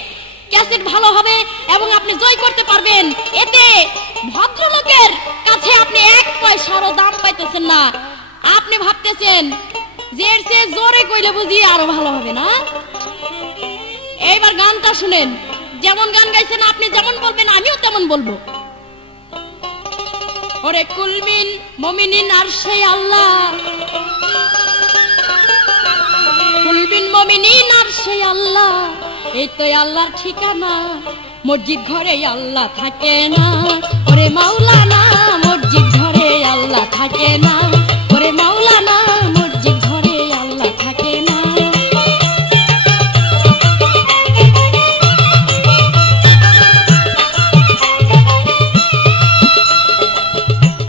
ক্যাসেট ভালো হবে এবং আপনি জয় করতে পারবেন। এতে ভদ্রলোকের কাছে আপনি এক পয়সারও দাম পাইতেছেন না। আপনি ভাবতেছেন যে এর চেয়ে জোরে কইলে বুঝি আরো ভালো হবে না। এইবার গানটা শুনেন, যেমন গান গাইছেন আপনি যেমন বলবেন আমিও তেমন বলবো। ওরে কুলমিন মুমিনিন আর সেই আল্লাহ, কুলবিন মুমিনিন আর সেই আল্লাহ, এই তো আল্লাহর ঠিকানা। মসজিদ ঘরে আল্লাহ থাকে না, ওরে মাওলানা মসজিদ ঘরে আল্লাহ থাকে না, ওরে মাওলানা মসজিদ ঘরে আল্লাহ থাকে না।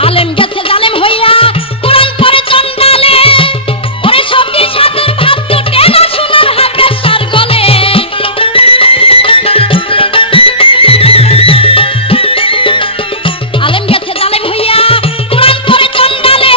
আলেম গেছে জালেম হইয়া, কোরআন পড়ে চন্ডালে, ওরে সঙ্গী সাথের ভাত জুটে না সোনার হাতে সার গলে। আলেম গেছে জালেম হইয়া, কোরআন পড়ে চন্ডালে,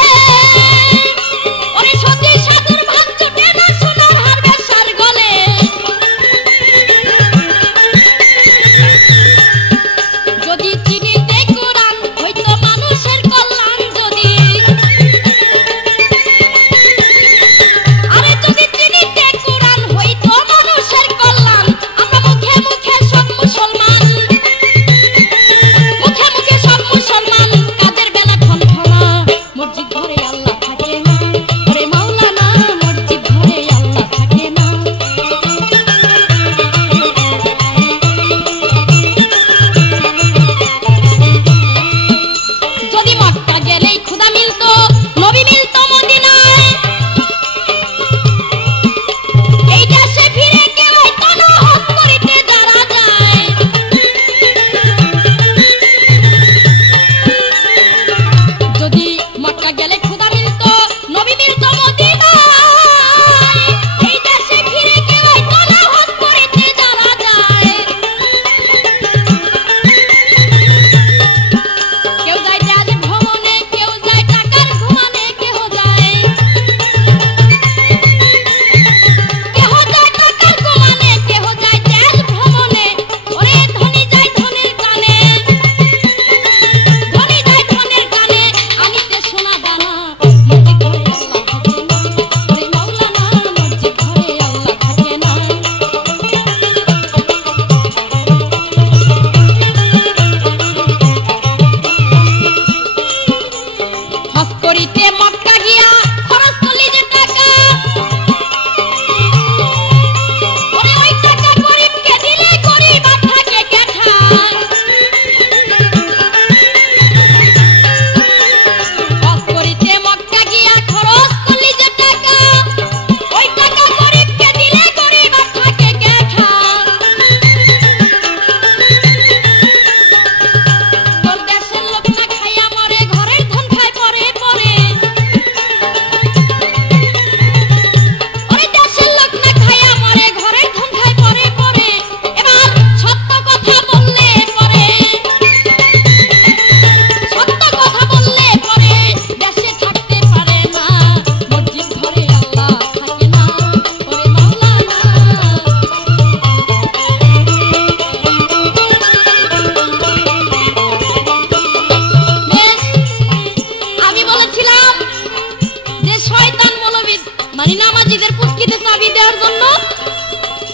মানে নামাজিদের পুটকিতে চাবি দেওয়ার জন্য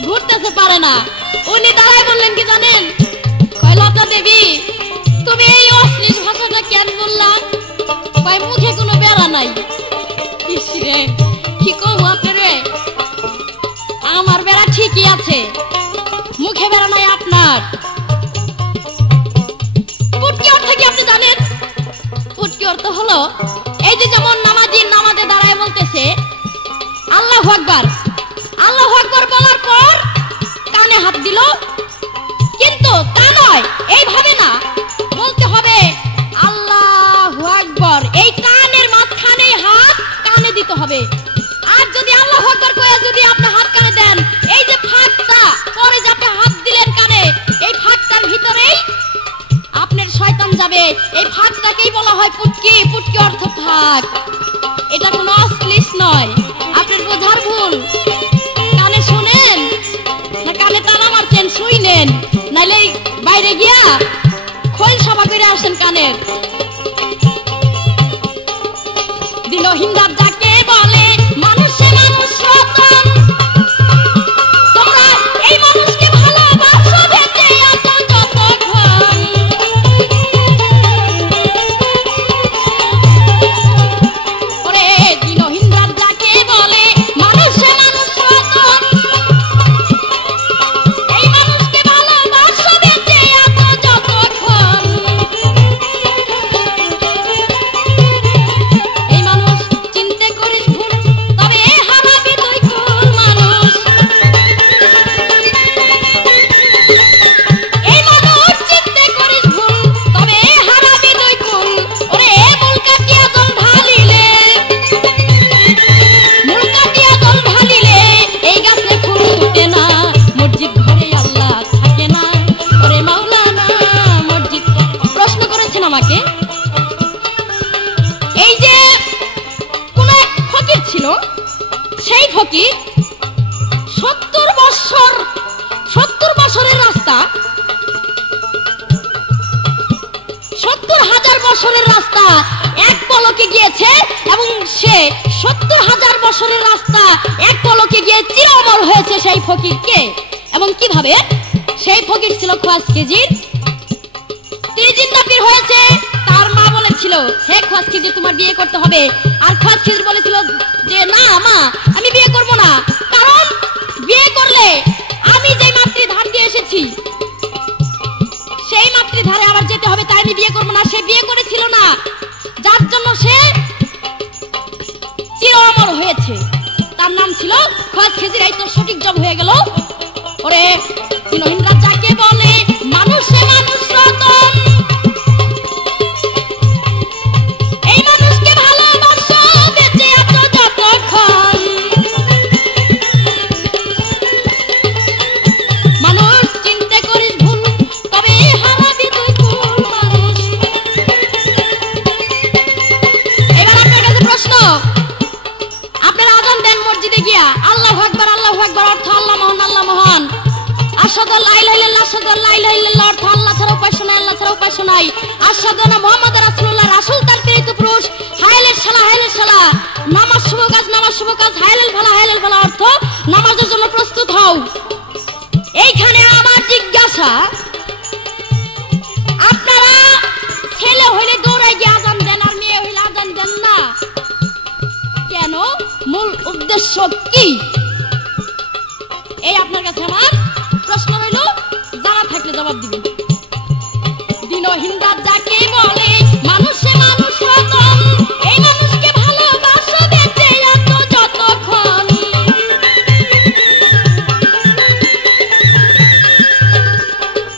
ঘুরতেছে পারে না। উনি দাঁড়ায় বললেন কি জানেন, কয় লতা দেবী তুমি এই অশ্লীল ভাষাটা কেন বললাম? কয় মুখে কোনো বেড়া নাই। ইসরে কি কম আপনারে, আমার বেড়া ঠিকই আছে, মুখে বেড়া নাই আপনার। পুটকি অর্থ কি আপনি জানেন? পুটকি অর্থ হলো এই যে যেমন নামাজে দাঁড়ায় বলতেছে আল্লাহু আকবার, আল্লাহু আকবার বলার পর কানে হাত দিল, কিন্তু তা নয়, এইভাবে না, বলতে হবে আল্লাহু আকবার, এই কানের মাঝখানে হাত কানে দিতে হবে। আর যদি আল্লাহু আকবার কয়ে যদি আপনি হাত কানে দেন, এই যে ফাঁকটা পরে যে আপনি হাত দিলেন কানে, এই ফাঁকটার ভিতরেই আপনার শয়তান যাবে। এই ফাঁকটাকেই বলা হয় পুটকি। পুটকি অর্থ ফাঁক। এটা কোনো অশ্লীল নয়, আপনার বোঝার ভুল। কানে শুনেন না, কানে তালা মারছেন, শুইলেন, নাইলে বাইরে গিয়া খোল সভা করে আসেন কানের। দিনহীন রাত যাকে বলে মানুষে মানুষ রতন, তোমরা এই মানুষকে ভালোবাসো বেঁচে আছো যতক্ষণ। ওরে দিনহীন রাত যাকে বলে মানুষে মানুষ রতন, এই মানুষকে ভালোবাসো বেঁচে আছো যতক্ষণ। এই মানুষ চিনতে করিস ভুল, তবে হারাবি তুই কোন মানুষ। এই মানুষ চিনতে করিস ভুল, তবে হারাবি তুই কোন। ওরে মূল কাটিয়া জল ঢালিলে, মূল কাটিয়া জল ঢালিলে এই গাছে ফুল ফুটে না, মসজিদ ঘরে আল্লাহ থাকে না। ওরে মাওলানা মসজিদ। প্রশ্ন করেছেন আমাকে, এই যে কোন এক ফকির ছিল, সেই ফকির 70 বছরের রাস্তা, 70,000 বছরের রাস্তা এক পলকে গিয়েছে, এবং সে 70,000 বছরের রাস্তা এক পলকে গিয়ে চিরঅমর হয়েছে সেই ফকিরকে। এবং কিভাবে? সেই ফকির ছিল খোয়াজ খেজির। তিনি জিন্দা পীর হয়েছে, তার মা বলেছিল হে খোয়াজ খেজির তোমার বিয়ে করতে হবে। আর খোয়াজ খেজির বলেছিল যে না মা, আমি বিয়ে করব না, কারণ বিয়ে করলে আমি যে মাতৃধার দিয়ে এসেছি সেই মাতৃধারে আবার যেতে হবে, তাই আমি বিয়ে করব না। সে বিয়ে করেছিল না, যার জন্য সে চির অমর হয়েছে, তার নাম ছিল খোয়াজ খেজির। এই তো সঠিক জব হয়ে গেল। ওরে দিনহীন রাত যাকে বলে মানুষে মানুষ রতন, এই মানুষকে ভালোবাসো বেঁচে আছো যতক্ষণ। মানুষ চিনতে করিস ভুল, তবে হারাবি তুই কোন মানুষ। এবার আপনার কাছে প্রশ্ন, আপনারা আযান দেন মসজিদে গিয়া, আল্লাহু আকবার, আল্লাহু আকবার অর্থ আল্লাহ মহান, আল্লাহ মহান। আশহাদু আল্লা ইলাহা ইল্লাল্লাহ, আশহাদু আল্লা ইলাহা ইল্লাল্লাহ অর্থ আল্লাহ ছাড়া উপাস্য নাই, আল্লাহ ছাড়া উপাস্য নাই। আশহাদু আন্না মুহাম্মাদুর রাসূলুল্লাহ, রাসূল তার প্রেরিত পুরুষ। হায়লের শালা, হায়লের শালা, নামাজ শুভ কাজ, নামাজ শুভ কাজ। হায়লেল ভালা, হায়লেল ভালা অর্থ নামাজের জন্য প্রস্তুত হও। এইখানে আমার জিজ্ঞাসা, আপনারা ছেলে হইলে দৌড়াই গিয়ে আযান দেন, আর মেয়ে হইলে আযান দেন না কেন? মূল উদ্দেশ্য কি? এই আপনার কাছে আমার প্রশ্ন রইল, জানা থাকলে জবাব দিবেন। দিনহীন রাত যাকে বলে মানুষে মানুষ রতন, এই মানুষকে ভালোবাসো বেঁচে আছো যতক্ষণ।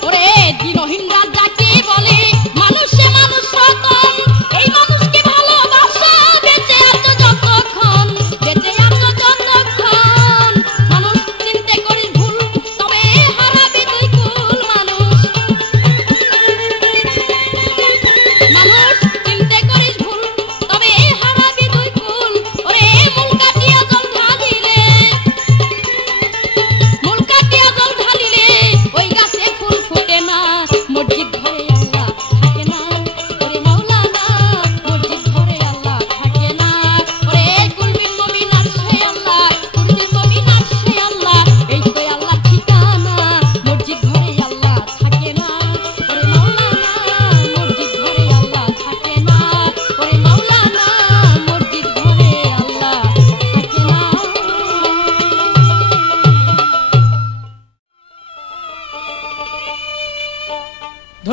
ওরে দিনহীন রাত যাকে বলে মানুষে মানুষ রতন, এই মানুষকে ভালোবাসো বেঁচে আছো যতক্ষণ, বেঁচে আছো যতক্ষণ। মানুষ চিনতে করিস ভুল, তবে হারাবি তুই কুল মানুষ।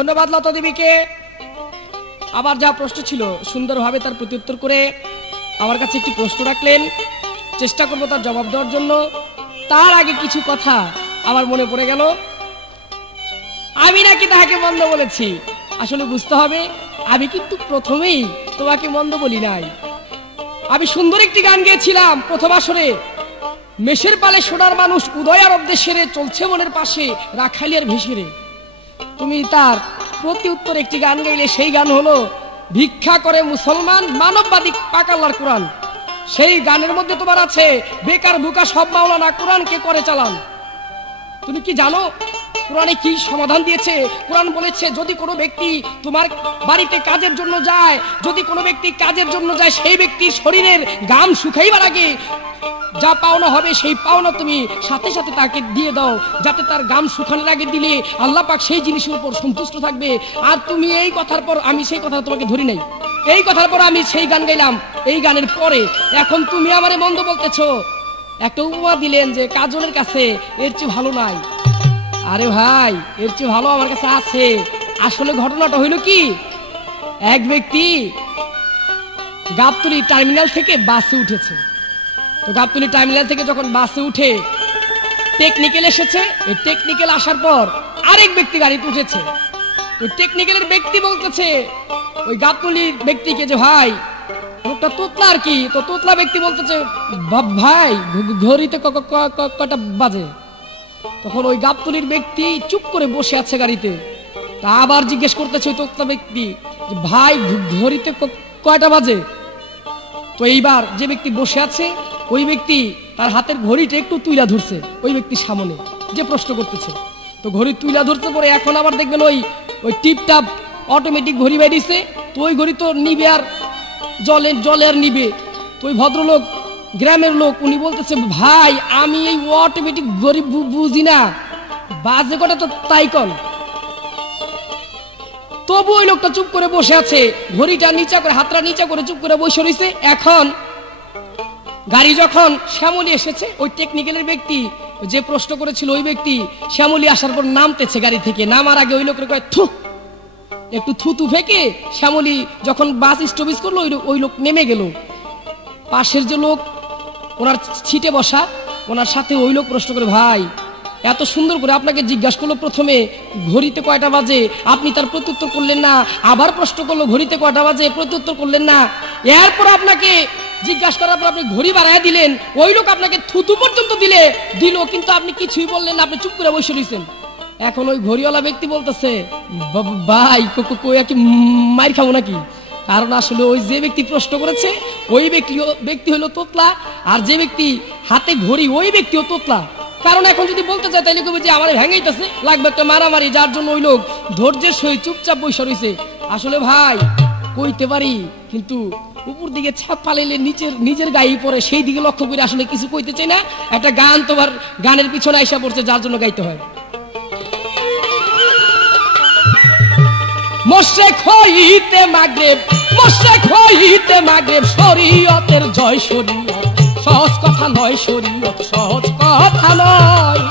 ধন্যবাদ লতা দেবীকে। আবার যা প্রশ্ন ছিল সুন্দরভাবে তার প্রত্যুত্তর করে আমার কাছে একটি প্রশ্ন রাখলেন, চেষ্টা করবো তার জবাব দেওয়ার জন্য। তার আগে কিছু কথা আমার মনে পড়ে গেল। আমি নাকি তাহাকে মন্দ বলেছি। আসলে বুঝতে হবে, আমি কিন্তু প্রথমেই তোমাকে মন্দ বলি নাই। আমি সুন্দর একটি গান গেয়েছিলাম প্রথম আসরে, মেষের পালে সোনার মানুষ উদয় আরব দেশেরে চলছে মনের পাশে রাখালিয়ার ভেসেরে। তুমি তার প্রতি উত্তর একটি গান গাইলে, সেই গান হলো ভিক্ষা করে মুসলমান মানববাদী পাক আল্লাহর কোরআন। সেই গানের মধ্যে তোমার আছে বেকার বুকা সব মাওলানা কোরআনকে করে চালান। তুমি কি জানো কোরআনে কি সমাধান দিয়েছে? কোরআন বলেছে যদি কোনো ব্যক্তি তোমার বাড়িতে কাজের জন্য যায়, যদি কোনো ব্যক্তি কাজের জন্য যায়, সেই ব্যক্তির শরীরের ঘাম শুকাইবার আগে যা পাওনা হবে সেই পাওনা তুমি সাথে সাথে তাকে দিয়ে দাও, যাতে তার ঘাম শুকানোর আগে দিলে আল্লাহ পাক সেই জিনিসের উপর সন্তুষ্ট থাকবে। আর তুমি এই কথার পর, আমি সেই কথা তোমাকে ধরি নাই, এই কথার পর আমি সেই গান গাইলাম। এই গানের পরে এখন তুমি আমারে মন্দ বলতেছো। একটা উপমা দিলেন যে কাজলের কাছে এর চেয়ে ভালো নাই। আরে ভাই, এর চেয়ে ভালো আমার কাছে আছে। আসলে ঘটনাটা হইল কি, এক ব্যক্তি গাবতলী টার্মিনাল থেকে বাসে উঠেছে। তো গাবতলী টার্মিনাল থেকে যখন বাসে উঠে টেকনিক্যাল এসেছে, এই টেকনিক্যাল আসার পর আরেক ব্যক্তি গাড়িতে উঠেছে। তো টেকনিক্যালের ব্যক্তি বলতেছে ওই গাবতলীর ব্যক্তিকে যে ভাই লোকটা তোতলা আর কি। তো তোতলা ব্যক্তি বলতেছে ভাই ঘড়িতে কটা বাজে? তখন ওই গাবতলীর ব্যক্তি চুপ করে বসে আছে গাড়িতে। তা আবার জিজ্ঞেস করতেছে ওই তোতলা ব্যক্তি যে ভাই ঘড়িতে কয়টা বাজে? তো এইবার যে ব্যক্তি বসে আছে ওই ব্যক্তি তার হাতের ঘড়িটা একটু তুইলা ধরছে ওই ব্যক্তির সামনে যে প্রশ্ন করতেছে। তো ঘড়ি তুইলা ধরতে পরে এখন আবার দেখবেন ওই টিপটাপ অটোমেটিক ঘড়ি বেরিয়েছে। তো ওই ঘড়ি তো নিবে আর জলে আর নিবে। তো ওই ভদ্রলোক গ্রামের লোক উনি বলতেছে ভাই আমি এই অটোমেটিক ঘড়ি বুঝি না, বাজে কটা তো তাই কন। তবু ওই লোকটা চুপ করে বসে আছে, ঘড়িটা নিচা করে হাতটা নিচা করে চুপ করে বসে রয়েছে। এখন গাড়ি যখন শ্যামলী এসেছে, ওই টেকনিক্যালের ব্যক্তি যে প্রশ্ন করেছিল ওই ব্যক্তি শ্যামলী আসার পর নামতেছে গাড়ি থেকে। নামার আগে ওই লোকের কয় থু, একটু থুতু ফেকে শ্যামলী যখন বাস স্টপেজ করলো ওই লোক নেমে গেল। পাশের যে লোক ওনার সিটে বসা, ওনার সাথে ওই লোক প্রশ্ন করে ভাই এত সুন্দর করে আপনাকে জিজ্ঞাসা করলো প্রথমে ঘড়িতে কয়টা বাজে, আপনি তার প্রত্যুত্তর করলেন না। আবার প্রশ্ন করলো ঘড়িতে কয়টা বাজে, প্রত্যুত্তর করলেন না। এরপর আপনাকে জিজ্ঞাসা করার পর আপনি ঘড়ি বাড়ায় দিলেন, ওই লোক আপনাকে থুতু পর্যন্ত দিল, কিন্তু আপনি কিছুই বললেন না, আপনি চুপ করে বসে রয়েছেন। এখন ওই ঘড়িওয়ালা ব্যক্তি বলতেছে ভাই কি মার খাবো নাকি? কারণ আসলে ওই যে ব্যক্তি প্রশ্ন করেছে ওই ব্যক্তি হলো তোতলা, আর যে ব্যক্তি হাতে ঘড়ি ওই ব্যক্তিও তোতলা। কারণ এখন যদি বলতে চায় তাহলে কবে যে আমার ভেঙেইতেছে, লাগবে একটা মারামারি, যার জন্য ওই লোক ধৈর্যের সহিত চুপচাপ বসে রয়েছে। আসলে ভাই কইতে পারি, কিন্তু উপর দিকে ছাপ ফালাইলে নিজের গায়ে পড়ে, সেই দিকে লক্ষ্য করে আসলে কিছু কইতে চাই না। একটা গান তোমার গানের পিছনে আইসা পড়ছে, যার জন্য গাইতে হয়। মোশরেক হইতে মাগরিব শরীয়তের জয় শরীয়ত, সহজ কথা নয় শরীয়ত, সহজ কথা নয়।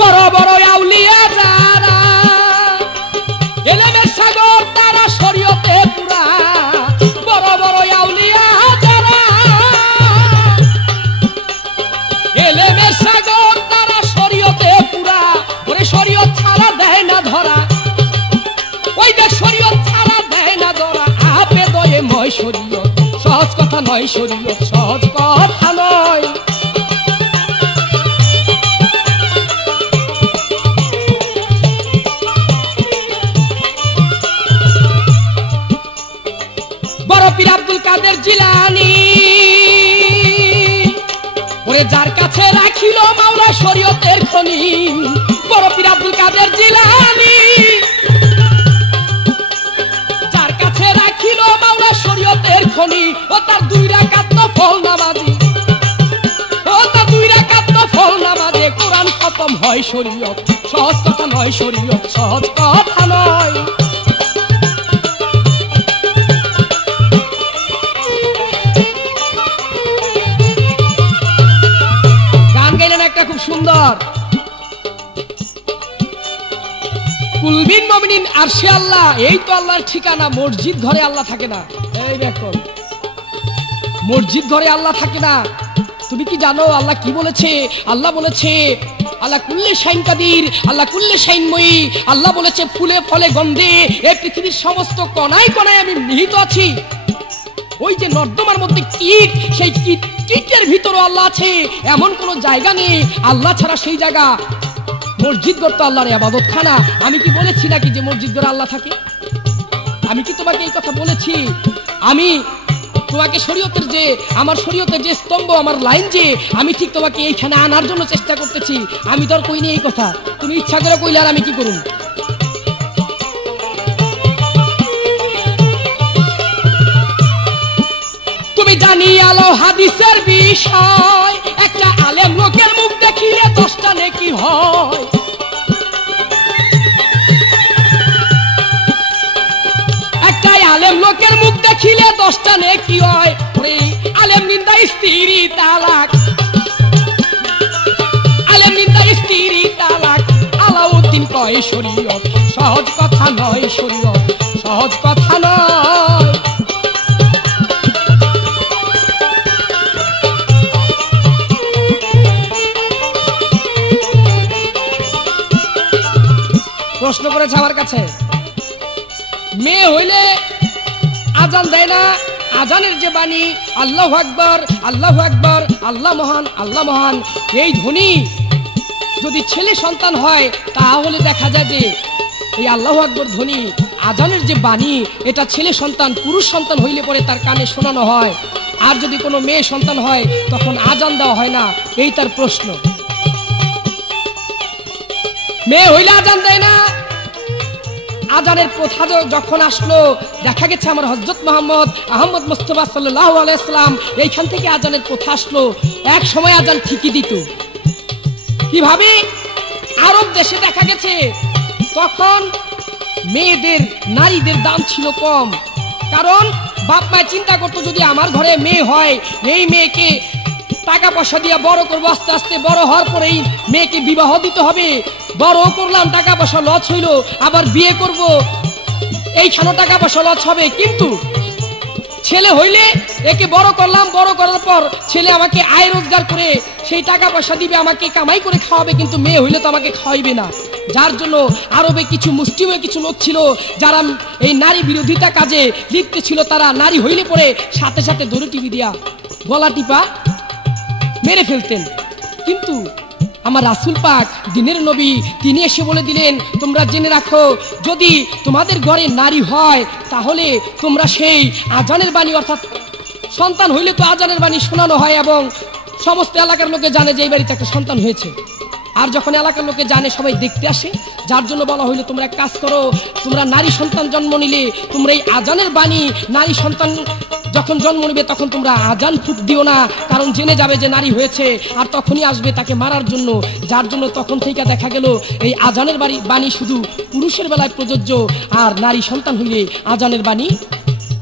বড় বড় আউলিয়া যারা এলেমের সাগর তারা শরীয়তে পুরা, বড় বড় আউলিয়া যারা এলেমের সাগর তারা শরীয়তে পুরা। ওরে শরীয়ত ছাড়া দেয় না ধরা, ওই দেখ শরীয়ত ছাড়া দেয় না ধরা। আপে দয়ে ময় শরীয়ত, সহজ কথা নয় শরীয়ত, সহজ কথা নয়। পীর আব্দুল কাদের জিলানী ওরে যার কাছে রাখিল মাওলা শরীয়তের খনি, বড় পীর আব্দুল কাদের জিলানী যার কাছে রাখিল মাওলা শরীয়তের খনি। ও তার 2 রাকাত নফল নামাজি, ও তার 2 রাকাত নফল নামাজে কোরআন খতম হয় শরীয়ত, সহজ কথা নয় শরীয়ত, সহজ কথা নয়। সুন্দর। কুলবিন মুমিনিন আরশে আল্লাহ, এই তো আল্লাহর ঠিকানা। মসজিদ ঘরে আল্লাহ থাকে না। এই দেখো, মসজিদ ঘরে আল্লাহ থাকে না। তুমি কি জানো আল্লাহ কি বলেছে? আল্লাহ বলেছে আল্লাহ কুল্লে শাইন কাদির, আল্লাহ কুল্লে শাইনময়ী। আল্লাহ বলেছে ফুলে ফলে গন্ধে এই পৃথিবীর সমস্ত কণায় কণায় আমি নিহিত আছি। ওই যে নর্দমার মধ্যে কীট, সেই কীটের ভিতরে আল্লাহ আছে। এমন কোন জায়গা নেই আল্লাহ ছাড়া সেই জায়গা। মসজিদ ঘর তো আল্লাহর ইবাদতখানা। আমি কি বলেছি নাকি যে মসজিদ ঘরে আল্লাহ থাকে? আমি কি তোমাকে এই কথা বলেছি? আমি তোমাকে শরীয়তের যে, আমার শরীয়তের যে স্তম্ভ, আমার লাইন, যে আমি ঠিক তোমাকে এইখানে আনার জন্য চেষ্টা করতেছি। আমি তো আর কইনি এই কথা, তুমি ইচ্ছা করে কইলে আর আমি কি করুন? তুমি জানি আলো হাদিসের বিষয়, একটা আলেম লোকের মুখ দেখিলে 10টা নেকি হয়। একটাই আলেম লোকের মুখ দেখিলে 10টা নেকি হয়। ওরে আলেম নিন্দা স্ত্রী তালাক, আলেম নিন্দা স্ত্রী তালাক। আলাউদ্দিন কয় শরীয়ত সহজ কথা নয়, শরীয়ত সহজ কথা নয়। প্রশ্ন করেছে আমার কাছে, মেয়ে হইলে আজান দেয় না? আজানের যে বাণী আল্লাহু আকবার, আল্লাহু আকবার, আল্লাহ মহান, আল্লাহ মহান, এই ধ্বনি যদি ছেলে সন্তান হয় তাহলে দেখা যায় যে এই আল্লাহু আকবার ধ্বনি, আজানের যে বাণী, এটা ছেলে সন্তান, পুরুষ সন্তান হইলে পরে তার কানে শোনানো হয়। আর যদি কোনো মেয়ে সন্তান হয় তখন আজান দেওয়া হয় না। এই তার প্রশ্ন। মেয়ে হইলে আজান দেয় না। আজানের প্রথা যখন আসলো, দেখা গেছে আমার হযরত মুহাম্মদ আহমদ মুস্তাফা সাল্লাল্লাহু আলাইহি সাল্লাম এইখান থেকে আজানের প্রথা আসলো। এক সময় আজান ঠিকই দিত। কিভাবে? আরব দেশে দেখা গেছে তখন মেয়েদের, নারীদের দাম ছিল কম। কারণ বাপ মায় চিন্তা করতো যদি আমার ঘরে মেয়ে হয়, এই মেয়েকে টাকা পয়সা দিয়ে বড় করবো, আস্তে আস্তে বড় হওয়ার পরেই মেয়েকে বিবাহ দিতে হবে। বড় করলাম, টাকা পয়সা লস হইল, আবার বিয়ে করব, এইখানে টাকা পয়সা লস হবে। কিন্তু ছেলে হইলে একে বড় করলাম, বড় করার পর ছেলে আমাকে আয় রোজগার করে সেই টাকা পয়সা দিবে, আমাকে কামাই করে খাওয়াবে। কিন্তু মেয়ে হইলে তো আমাকে খাওয়াইবে না। যার জন্য আরবে কিছু মুসলিম কিছু লোক ছিল যারা এই নারী বিরোধিতা কাজে লিপ্ত ছিল। তারা নারী হইলে পরে সাথে সাথে ধরে টিপি দিয়া গলা টিপা মেরে ফেলতেন। কিন্তু আমার রাসূল পাক, দিনের নবী, তিনি এসে বলে দিলেন, তোমরা জেনে রাখো, যদি তোমাদের ঘরে নারী হয় তাহলে তোমরা সেই আজানের বাণী, অর্থাৎ সন্তান হইলে তো আজানের বাণী শোনানো হয় এবং সমস্ত এলাকার লোকে জানে যে এই বাড়িতে একটা সন্তান হয়েছে। আর যখন এলাকার লোকে জানে সবাই দেখতে আসে। যার জন্য বলা হইলো তোমরা এক কাজ করো, তোমরা নারী সন্তান জন্ম নিলে তোমরা এই আজানের বাণী, নারী সন্তান যখন জন্ম নিবে তখন তোমরা আজান ফুট দিও না, কারণ জেনে যাবে যে নারী হয়েছে আর তখনই আসবে তাকে মারার জন্য। যার জন্য তখন থেকে দেখা গেল এই আজানের বাণী শুধু পুরুষের বেলায় প্রযোজ্য, আর নারী সন্তান হইলে আজানের বাণী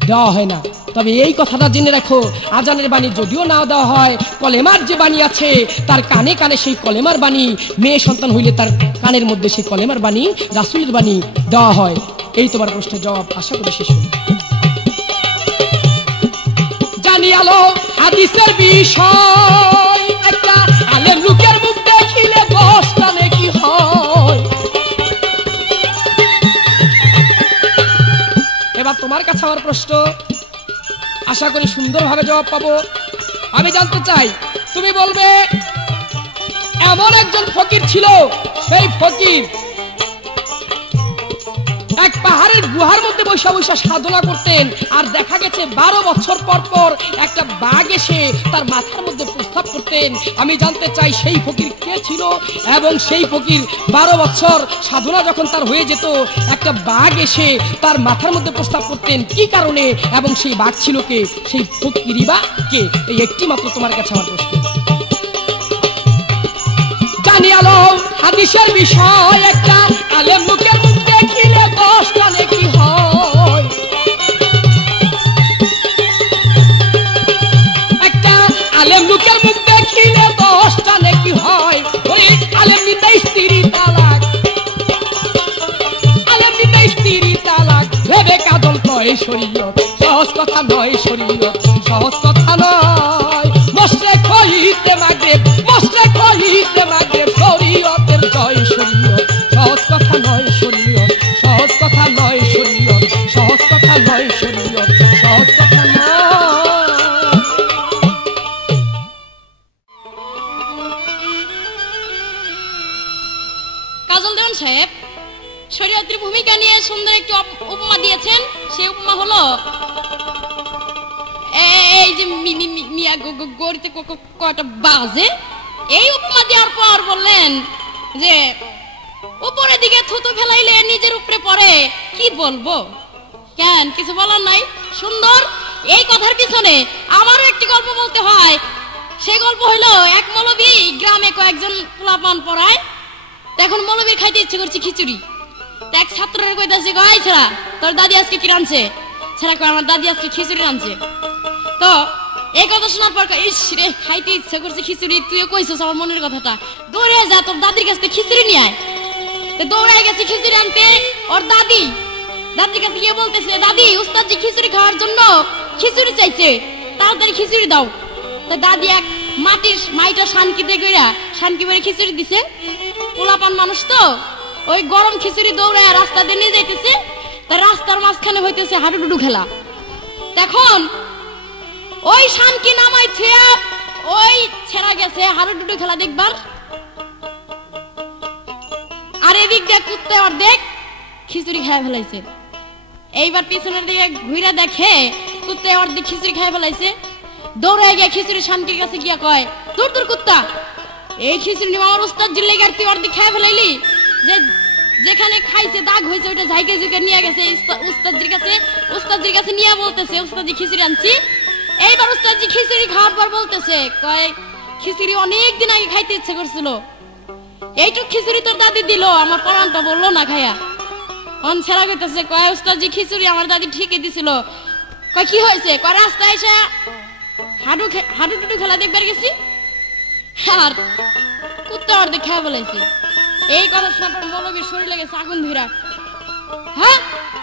দেওয়া হয় না। তবে এই কথাটা জেনে রাখো, আজানের বাণী যদিও না দেওয়া হয়, কলেমার যে বাণী আছে তার কানে কানে সেই কলেমার বাণী, মেয়ে সন্তান হইলে তার কানের মধ্যে সেই কলেমার বাণী, রাসূলের বাণী দেওয়া হয়। এই তোমার প্রশ্নের জবাব আশা করি শেষ হল। জানি আলো হাদিসের বিষয়, একটা আলেম লোকের মুখ দেখিলে 10টা নেকি হয়। এবার তোমার কাছে আমার প্রশ্ন, আশা করি সুন্দরভাবে জবাব পাবো। আমি জানতে চাই, তুমি বলবে এমন একজন ফকির ছিল, সেই ফকির এক পাহাড়ের গুহার মধ্যে বৈশা বৈশা সাধনা করতেন। আর দেখা গেছে 12 বছর পর পর একটা বাঘ এসে তার মাথার মধ্যে প্রস্তাব করতেন। আমি জানতে চাই সেই ফকির কে ছিল এবং সেই ফকির 12 বছর সাধনা যখন তার হয়ে যেত, একটা বাঘ এসে তার মাথার মধ্যে প্রস্তাব করতেন কি কারণে, এবং সেই বাঘ ছিল কে, সেই ফকিরই বা কে? এই একটি মাত্র তোমার কাছে আমার প্রশ্ন। জানি আলো হাদিসের বিষয়, একটা আলেম লোকের মুখ দেখিলে 10টা নেকি হয়। একটা আলেম লোকের মুখ দেখিলে 10টা নেকি হয়। ওরে নয় শরীয়ত, সহজ কথা নয় শরীয়ত, সহজ কথা নয়। মোশরেক হইতে মাগরিব, মোশরেক হইতে মাগরিব, শরীয়তের জয় শরীয়ত, সহজ কথা নয় শরীয়ত, সহজ কথা নয় শরীয়ত, সহজ কথা নয় শরীয়ত, সহজ কথা নয়। কাজল দেওয়ান সাহেব শরীয়তের ভূমিকা নিয়ে সুন্দর একটি উপমা দিয়েছেন। সেই উপমা হলো এই যে মিয়া গড়িতে কয়টা বাজে, এই উপমা দেওয়ার পর বললেন যে উপরের দিকে থুতু ফেলাইলে নিজের উপরে পড়ে, কি বলবো, কেন কিছু বলার নাই। সুন্দর এই কথার পিছনে আমারও একটি গল্প বলতে হয়। সেই গল্প হইলো এক মৌলবী গ্রামে কয়েকজন পোলাপান পড়ায়। এখন মৌলবীর খাইতে ইচ্ছে করছে খিচুড়ি। এক ছাত্রের কইতাছে, কই ছেড়া তোর দাদি আজকে কি রাঁধছে? ছেড়া কই আমার দাদি আজকে খিচুড়ি রাঁধছে। তো এই কথা শোনার পর ইস রে খাইতে ইচ্ছে করছে খিচুড়ি, তুইও কইছিস আমার মনের কথাটা, দৌড়ে যা তোর দাদির কাছ থেকে খিচুড়ি নিয়ে আয়। দৌড়াই গেছে খিচুড়ি আনতে। ওর দাদির কাছে গিয়ে বলতেছে, দাদি উস্তাদজি খিচুড়ি খাওয়ার জন্য খিচুড়ি চাইছে, তাড়াতাড়ি খিচুড়ি দাও। তো দাদি এক মাইটা শানকিতে গইরা শানকি করে খিচুড়ি দিছে। পোলাপান মানুষ তো ওই গরম খিচুড়ি দৌড়ায় রাস্তা দিয়ে নিয়ে যাইতেছে। তার রাস্তার মাঝখানে হইতেছে হাডুডুডু খেলা। তখন ওই শানকি নামাই থিয়া ওই ছেড়া গেছে হাডুডুডু খেলা দেখবার। আর এদিক দিয়ে কুত্তে অর্ধেক খিচুড়ি খায় ফেলাইছে। এইবার পিছনের দিকে ঘুরে দেখে কুত্তে অর্ধেক খিচুড়ি খায় ফেলাইছে। দৌড়ায় গিয়ে খিচুড়ি শানকির কাছে গিয়া কয়, দূর দূর কুত্তা, এই খিচুড়ি নিয়ে আমার উস্তাদ জিল্লে গার তুই অর্ধেক খায় ফেলাইলি, যে যেখানে খাইছে দাগ হয়েছে ওইটা ঝাইকে ঝুঁকে নিয়ে গেছে উস্তাদজির কাছে নিয়ে বলতেছে, উস্তাদজি খিচুড়ি আনছি। এইবার উস্তাদজি খিচুড়ি খাওয়ার পর বলতেছে, কয় খিচুড়ি অনেক দিন আগে খাইতে ইচ্ছে করছিল, এইটুক খিচুড়ি তোর দাদি দিল, আমার পরানটা বললো না খাইয়া। অন ছেড়া কইতেছে, কয় উস্তাদজি খিচুড়ি আমার দাদি ঠিকই দিছিল। কয় কি হয়েছে? কয় রাস্তায় এসে হাডুডুডু খেলা দেখবার গেছি, আর কুত্তা অর্ধেক খেয়ে বলেছে। এই কথা শোনার পর মৌলবীর শরীরে লেগেছে আগুন ধীরা। হ্যাঁ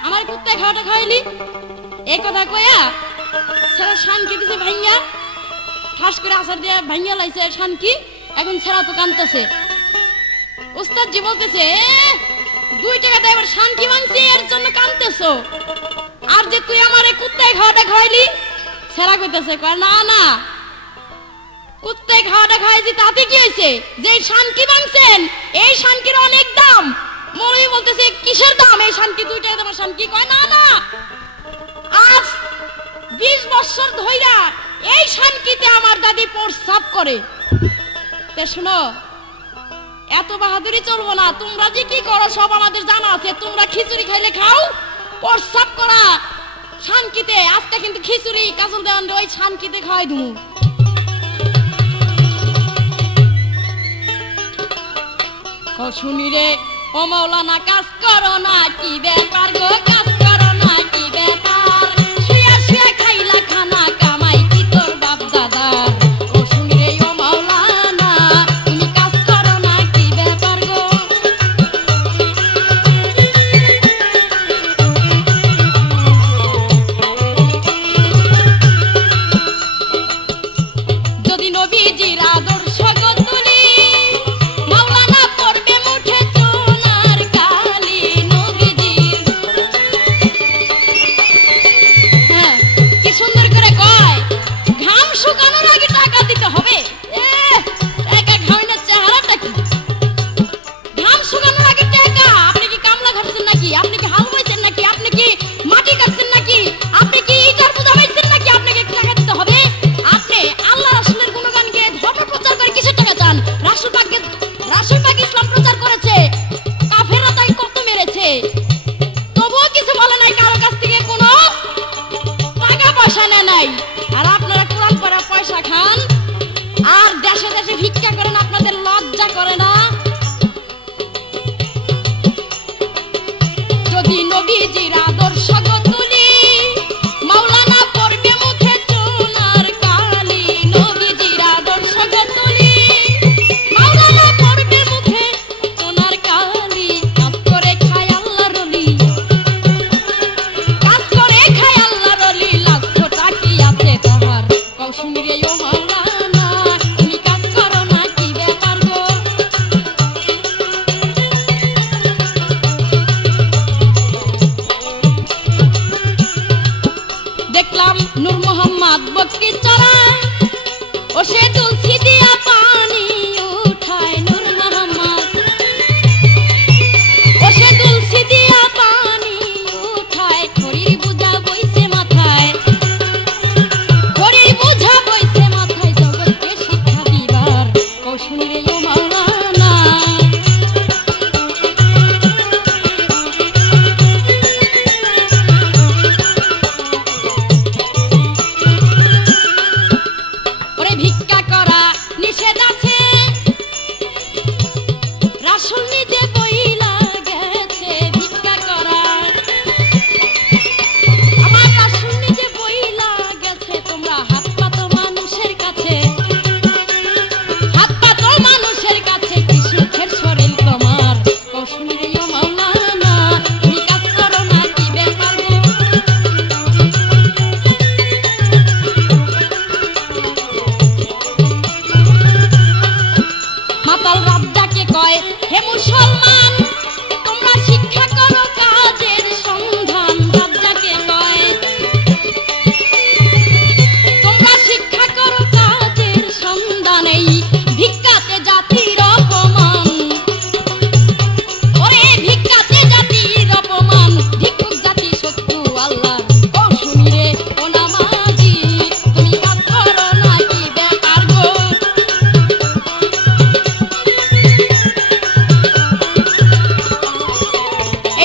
আমার কুত্তায় খাওয়াটা খাওয়াইলি? এই কথা কয়া ছেড়া শানকি দিছে ভাইয়া, ঠাস করে আসার দিয়ে ভাইয়া লাইছে শানকি। এখন ছেড়া তো কানতেছে। উস্তাদজি বলতেছে, 2 টাকা দেয় এবার শানকি মানছি, এর জন্য কানতেছো, আর যে তুই আমার এই কুত্তায় খাওয়াটা খাওয়াইলি? ছেড়া কইতেছে, কয় না না, কুত্তায় খাওয়াটা খাওয়াইছি তাতে কি হয়েছে? যে শানকি ভাঙছেন এই শানকির অনেক দাম। মৌলবী বলতেছে, কিসের দাম? এই শানকি 2 টাকা দামের শানকি। কয় না না, আজ 20 বছর ধইরা এই শানকিতে আমার দাদি প্রস্রাব করে। তে শোনো, এত বাহাদুরি চলবো না, তোমরা যে কি করো সব আমাদের জানা আছে। তোমরা খিচুড়ি খাইলে খাও, প্রস্রাব করা শানকিতে। আজকে কিন্তু খিচুড়ি কাজল দেওয়ান ওই শানকিতে খাওয়াই দিমু। শুনি রে ও মাওলানা, কাজ করো না কি ব্যাপার গো, কাজ করো না কি ব্যাপার, শুয়া শুয়া খাইলা খানা কামাই কি তোর বাপ দাদার। ও শুনি রে ও মাওলানা, তুমি কাজ করো না কি ব্যাপার গো। যদি নবীজির আদর্শ গো তুলি, মাওলানা পড়বে মুখে চুনার কালি। নবীজির মুসলমান তোমরা শিক্ষা করো কাজের সন্ধান যাকে কয় তোমরা শিক্ষা করো কাজের সন্ধান এই ভিক্ষাতে জাতির অপমান ওরে ভিক্ষাতে জাতির অপমান ভিক্ষুক জাতি শত্রু আল্লাহ ও শুনি রে ও নামাজি তুমি কাজ করো নাকি বেকার গো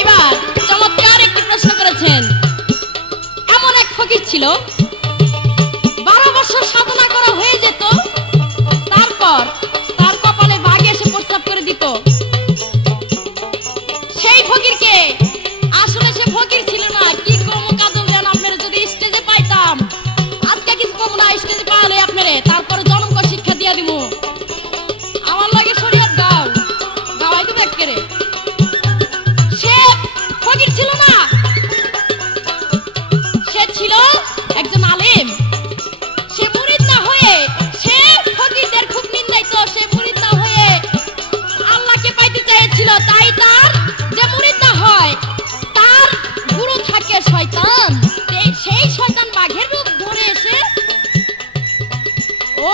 এবার চমৎকার একটি প্রশ্ন করেছেন এমন এক ফকির ছিল 12 বছর সাধনা করা হয়ে যেত তারপর তার কপালে বাঘ এসে প্রস্তাব করে দিত সেই ফকিরকে আসলে সে ফকির ছিল না কি কম কাজল দেন আপনারা যদি স্টেজে পাইতাম আজকে কিছু কম না স্টেজে পাইলে আপনারে তারপরে জনমকে শিক্ষা দিয়া দিমু আমার লাগে শরীয়ত গাও গাওয়াই তো ব্যাক করে সে ফকির ছিল না সে ছিল একজন আলেম সে মুরিদ না হয়ে সে ফকিরদের খুব নিন্দাইতো সে মুরিদ না হয়ে আল্লাহকে পাইতে চেয়েছিল তাই তার যে মুরিদ না হয় তার গুরু থাকে শয়তান সেই শয়তান বাঘের রূপ ধরে এসে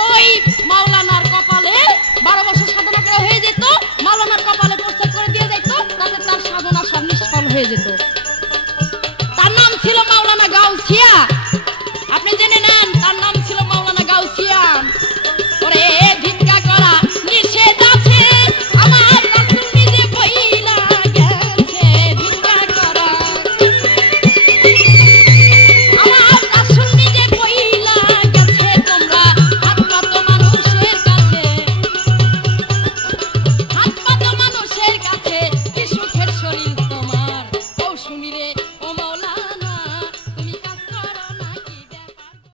ওই মাওলানার কপালে 12 বছর সাধনা করা হয়ে যেত মাওলানার কপালে প্রস্তাব করে দিয়ে যেত তাতে তার সাধনা সব নিষ্ফল হয়ে যেত